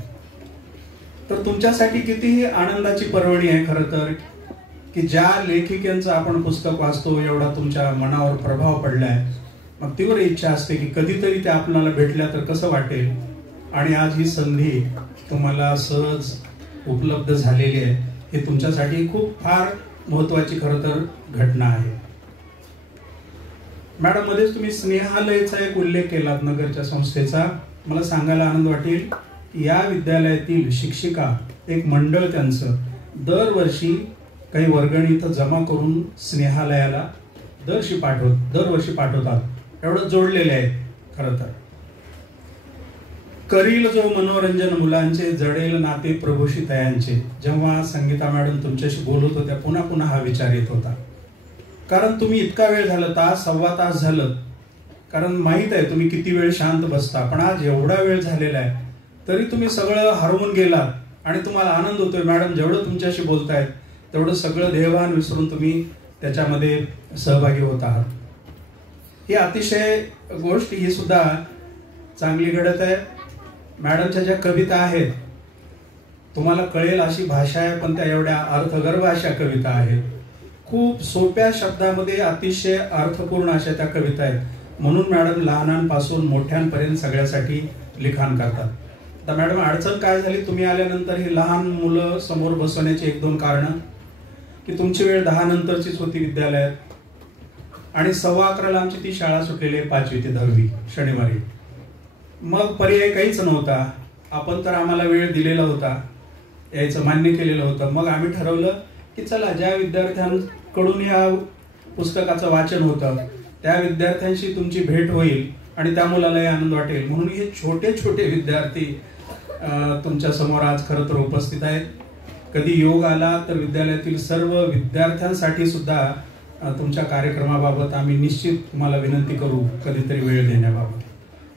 तर तुमच्यासाठी कितीही आनंदाची पर्वणी आहे खरं तर की ज्या लेखिकेंचं आपण पुस्तक वाचतो एवढा तुमच्या मनावर प्रभाव पडलाय. मग तीव्र इच्छा असते की कधीतरी त्या आपल्याला भेटल्या तर कसं वाटेल. आणि आज ही संधी तुम्हाला सहज उपलब्ध झालेली आहे. हे तुमच्यासाठी खूप फार महत्वाची खरं तर घटना आहे. मॅडम, मध्येच तुम्ही स्नेहालयचा एक उल्लेख केला नगरच्या संस्थेचा. मला सांगायला आनंद वाटेल, या विद्यालयातील शिक्षिका एक मंडळ त्यांचं दरवर्षी काही वर्गणी इथं जमा करून स्नेहालयाला दरवर्षी पाठवतात. एवढं जोडलेले आहेत खरं तर. करील जो मनोरंजन मुलांचे, जडेल नाते प्रभूशी तयांचे. जेव्हा संगीता मॅडम तुमच्याशी बोलत होत्या पुन्हा पुन्हा हा विचार येत होता. कारण तुम्ही इतका वेळ झाला, तास सव्वा तास झालं, कारण माहित आहे तुम्ही किती वेळ शांत बसता, पण आज एवढा वेळ झालेला आहे तरी तुम्ही सगळं हरवून गेलात आणि तुम्हाला आनंद होतोय. मॅडम जेवढं तुमच्याशी बोलतायत तेवढं सगळं देहभान विसरून तुम्ही त्याच्यामध्ये सहभागी होत आहात. ही अतिशय गोष्ट ही सुद्धा चांगली घडत आहे. मॅडमच्या ज्या कविता आहेत तुम्हाला कळेल अशी भाषा आहे, पण त्या एवढ्या अर्थगर्भ अशा कविता आहेत. खूप सोप्या शब्दामध्ये अतिशय अर्थपूर्ण अशा त्या कविता आहेत. म्हणून मॅडम लहानांपासून मोठ्यांपर्यंत सगळ्यासाठी लिखाण करतात. आता मॅडम अडचण काय झाली, तुम्ही आल्यानंतर ही लहान मुलं समोर बसवण्याची 1-2 कारणं की तुमची वेळ 10 नंतरचीच होती विद्यालयात आणि 11:15 आमची ती शाळा सुटलेली आहे 5वी ते 10वी शनिवारी. मग पर्याय काहीच नव्हता. आपण तर आम्हाला वेळ दिलेला होता, यायचं मान्य केलेलं होतं. मग आम्ही ठरवलं की चला ज्या विद्यार्थ्यांकडून या पुस्तकाचं वाचन होतं त्या विद्यार्थ्यांशी तुमची भेट होईल आणि त्या मुलालाही आनंद वाटेल. म्हणून हे छोटे छोटे विद्यार्थी तुमच्या समोर आज खरं तर उपस्थित आहेत. कधी योग आला तर विद्यालयातील सर्व विद्यार्थ्यांसाठी सुद्धा तुमच्या कार्यक्रमाबाबत आम्ही निश्चित तुम्हाला विनंती करू कधीतरी वेळ देण्याबाबत.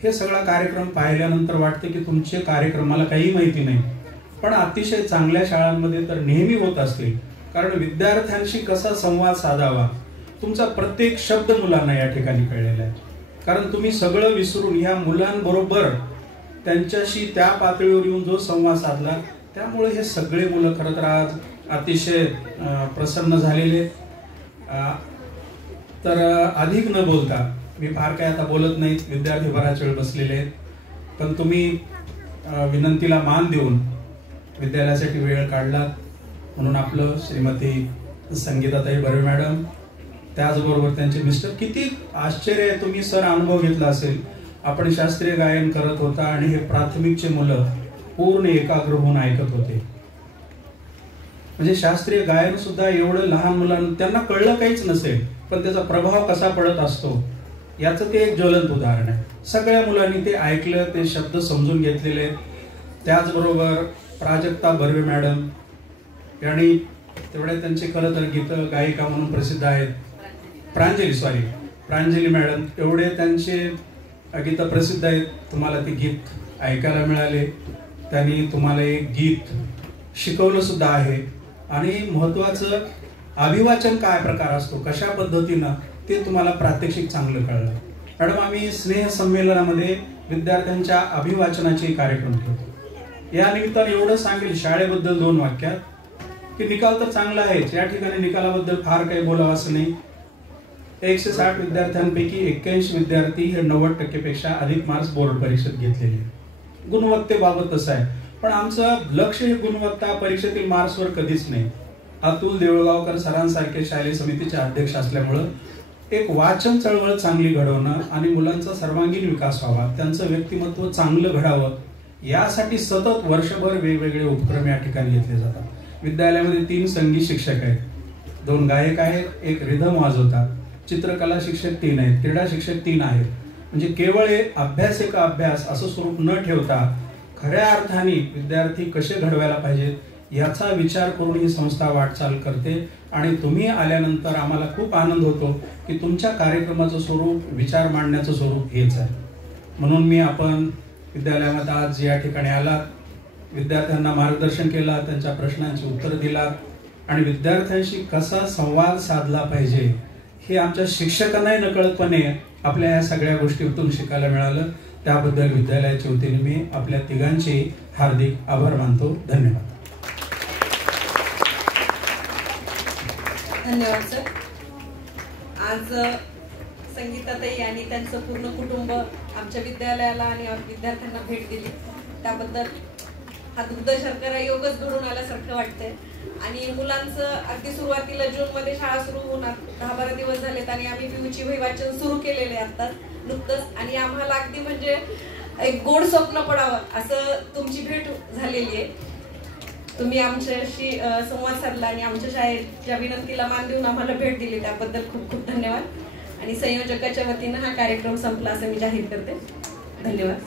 हे सगळा कार्यक्रम पाहिल्यानंतर वाटते की तुमचे कार्यक्रम मला काही माहिती नाही, पण अतिशय चांगल्या शाळांमध्ये तर नेहमी होत असतील. कारण विद्यार्थ्यांशी कसा संवाद साधावा तुमचा प्रत्येक शब्द मुलांना या ठिकाणी कळलेला आहे. कारण तुम्ही सगळं विसरून ह्या मुलांबरोबर त्यांच्याशी त्या पातळीवर येऊन जो संवाद साधला त्यामुळे हे सगळे मुलं खरं तर आज अतिशय प्रसन्न झालेले. तर अधिक न बोलता मी फार काय आता बोलत नाही, विद्यार्थी बराच वेळ बसलेले आहेत, पण तुम्ही विनंतीला मान देऊन विद्यालयासाठी वेळ काढलात म्हणून आपलं श्रीमती संगीताताई बर्वे मॅडम, त्याचबरोबर त्यांचे मिस्टर. किती आश्चर्य आहे, तुम्ही सर अनुभव घेतला असेल. आपण शास्त्रीय गायन करत होता आणि हे प्राथमिकचे मुलं पूर्ण एकाग्र होऊन ऐकत होते. म्हणजे शास्त्रीय गायन सुद्धा एवढं लहान मुलांना त्यांना कळलं काहीच नसेल, पण त्याचा प्रभाव कसा पडत असतो याचं ते एक ज्वलंत उदाहरण आहे. सगळ्या मुलांनी ते ऐकलं, ते शब्द समजून घेतलेले. त्याचबरोबर प्राजक्ता बर्वे मॅडम यांनी तेवढे त्यांचे खरं तर गीत गायिका म्हणून प्रसिद्ध आहेत. प्रांजली मॅडम एवढे त्यांचे गीत प्रसिद्ध आहेत. तुम्हाला ते गीत ऐकायला मिळाले, त्यांनी तुम्हाला एक गीत शिकवलं सुद्धा आहे. आणि महत्वाचं अभिवाचन काय प्रकार असतो, कशा पद्धतीनं ते तुम्हाला प्रात्यक्षिक चांगलं कळलं. मॅडम आम्ही स्नेह संमेलनामध्ये विद्यार्थ्यांच्या अभिवाचनाचे कार्यक्रम ठेवतो. या निमित्ताने एवढं सांगेल शाळेबद्दल 2 वाक्यात की निकाल तर चांगला आहेच, या ठिकाणी निकालाबद्दल फार काही बोलावं असं नाही. 160 विद्यार्थ्यांपैकी 81 विद्यार्थी हे 90% पेक्षा अधिक मार्क्स बोर्ड परीक्षेत घेतलेले. गुणवत्तेबाबत तसं आहे, पण आमचं लक्ष हे गुणवत्ता परीक्षेतील मार्क्सवर कधीच नाही. अतुल देऊळगावकर सरांसारखे शालेय समितीचे अध्यक्ष असल्यामुळं एक वाचन चळवळ चांगली घडवणं आणि मुलांचा सर्वांगीण विकास व्हावा, त्यांचं व्यक्तिमत्व चांगलं घडावं यासाठी सतत वर्षभर वेगवेगळे उपक्रम या ठिकाणी घेतले जातात. विद्यालयामध्ये 3 संगीत शिक्षक आहेत, 2 गायक आहेत, 1 रिधम वाजवतात, चित्रकला शिक्षक 3 आहेत, क्रीडा शिक्षक 3 आहेत. म्हणजे केवळ अभ्यास एक अभ्यास असं स्वरूप न ठेवता खऱ्या अर्थाने विद्यार्थी कसे घडवायला पाहिजेत याचा विचार करून ही संस्था वाटचाल करते. आणि तुम्ही आल्यानंतर आम्हाला खूप आनंद होतो की तुमच्या कार्यक्रमाचं स्वरूप, विचार मांडण्याचं स्वरूप हेच आहे. म्हणून मी आपण विद्यालयामध्ये आज या ठिकाणी आलात, विद्यार्थ्यांना मार्गदर्शन केलं, त्यांच्या प्रश्नांची उत्तर दिलात आणि विद्यार्थ्यांशी कसा संवाद साधला पाहिजे हे आमच्या शिक्षकांनाही नकळतपणे आपल्या या सगळ्या गोष्टीतून शिकायला मिळालं. त्याबद्दल विद्यालयाच्या वतीने मी आपल्या तिघांचे हार्दिक आभार मानतो. धन्यवाद. धन्यवाद सर. आज संगीताताई आणि त्यांचं पूर्ण कुटुंब आमच्या विद्यालयाला आणि विद्यार्थ्यांना भेट दिली, त्याबद्दल हा दुग्ध शर्करा योगच घडून आल्यासारखं वाटतंय. आणि मुलांचं अगदी सुरुवातीला जूनमध्ये शाळा सुरू होणार, 10-12 दिवस झालेत आणि आम्ही पियूची वही वाचन सुरू केलेले आत्ताच नुकतंच. आणि आम्हाला अगदी म्हणजे एक गोड स्वप्न पडावं असं तुमची भेट झालेली आहे. तुम्ही आमच्याशी संवाद साधला आणि आमच्या शाळेच्या विनंतीला मान देऊन आम्हाला भेट दिली, त्याबद्दल खूप खूप धन्यवाद. आणि संयोजकाच्या वतीनं हा कार्यक्रम संपला असं मी जाहीर करते. धन्यवाद.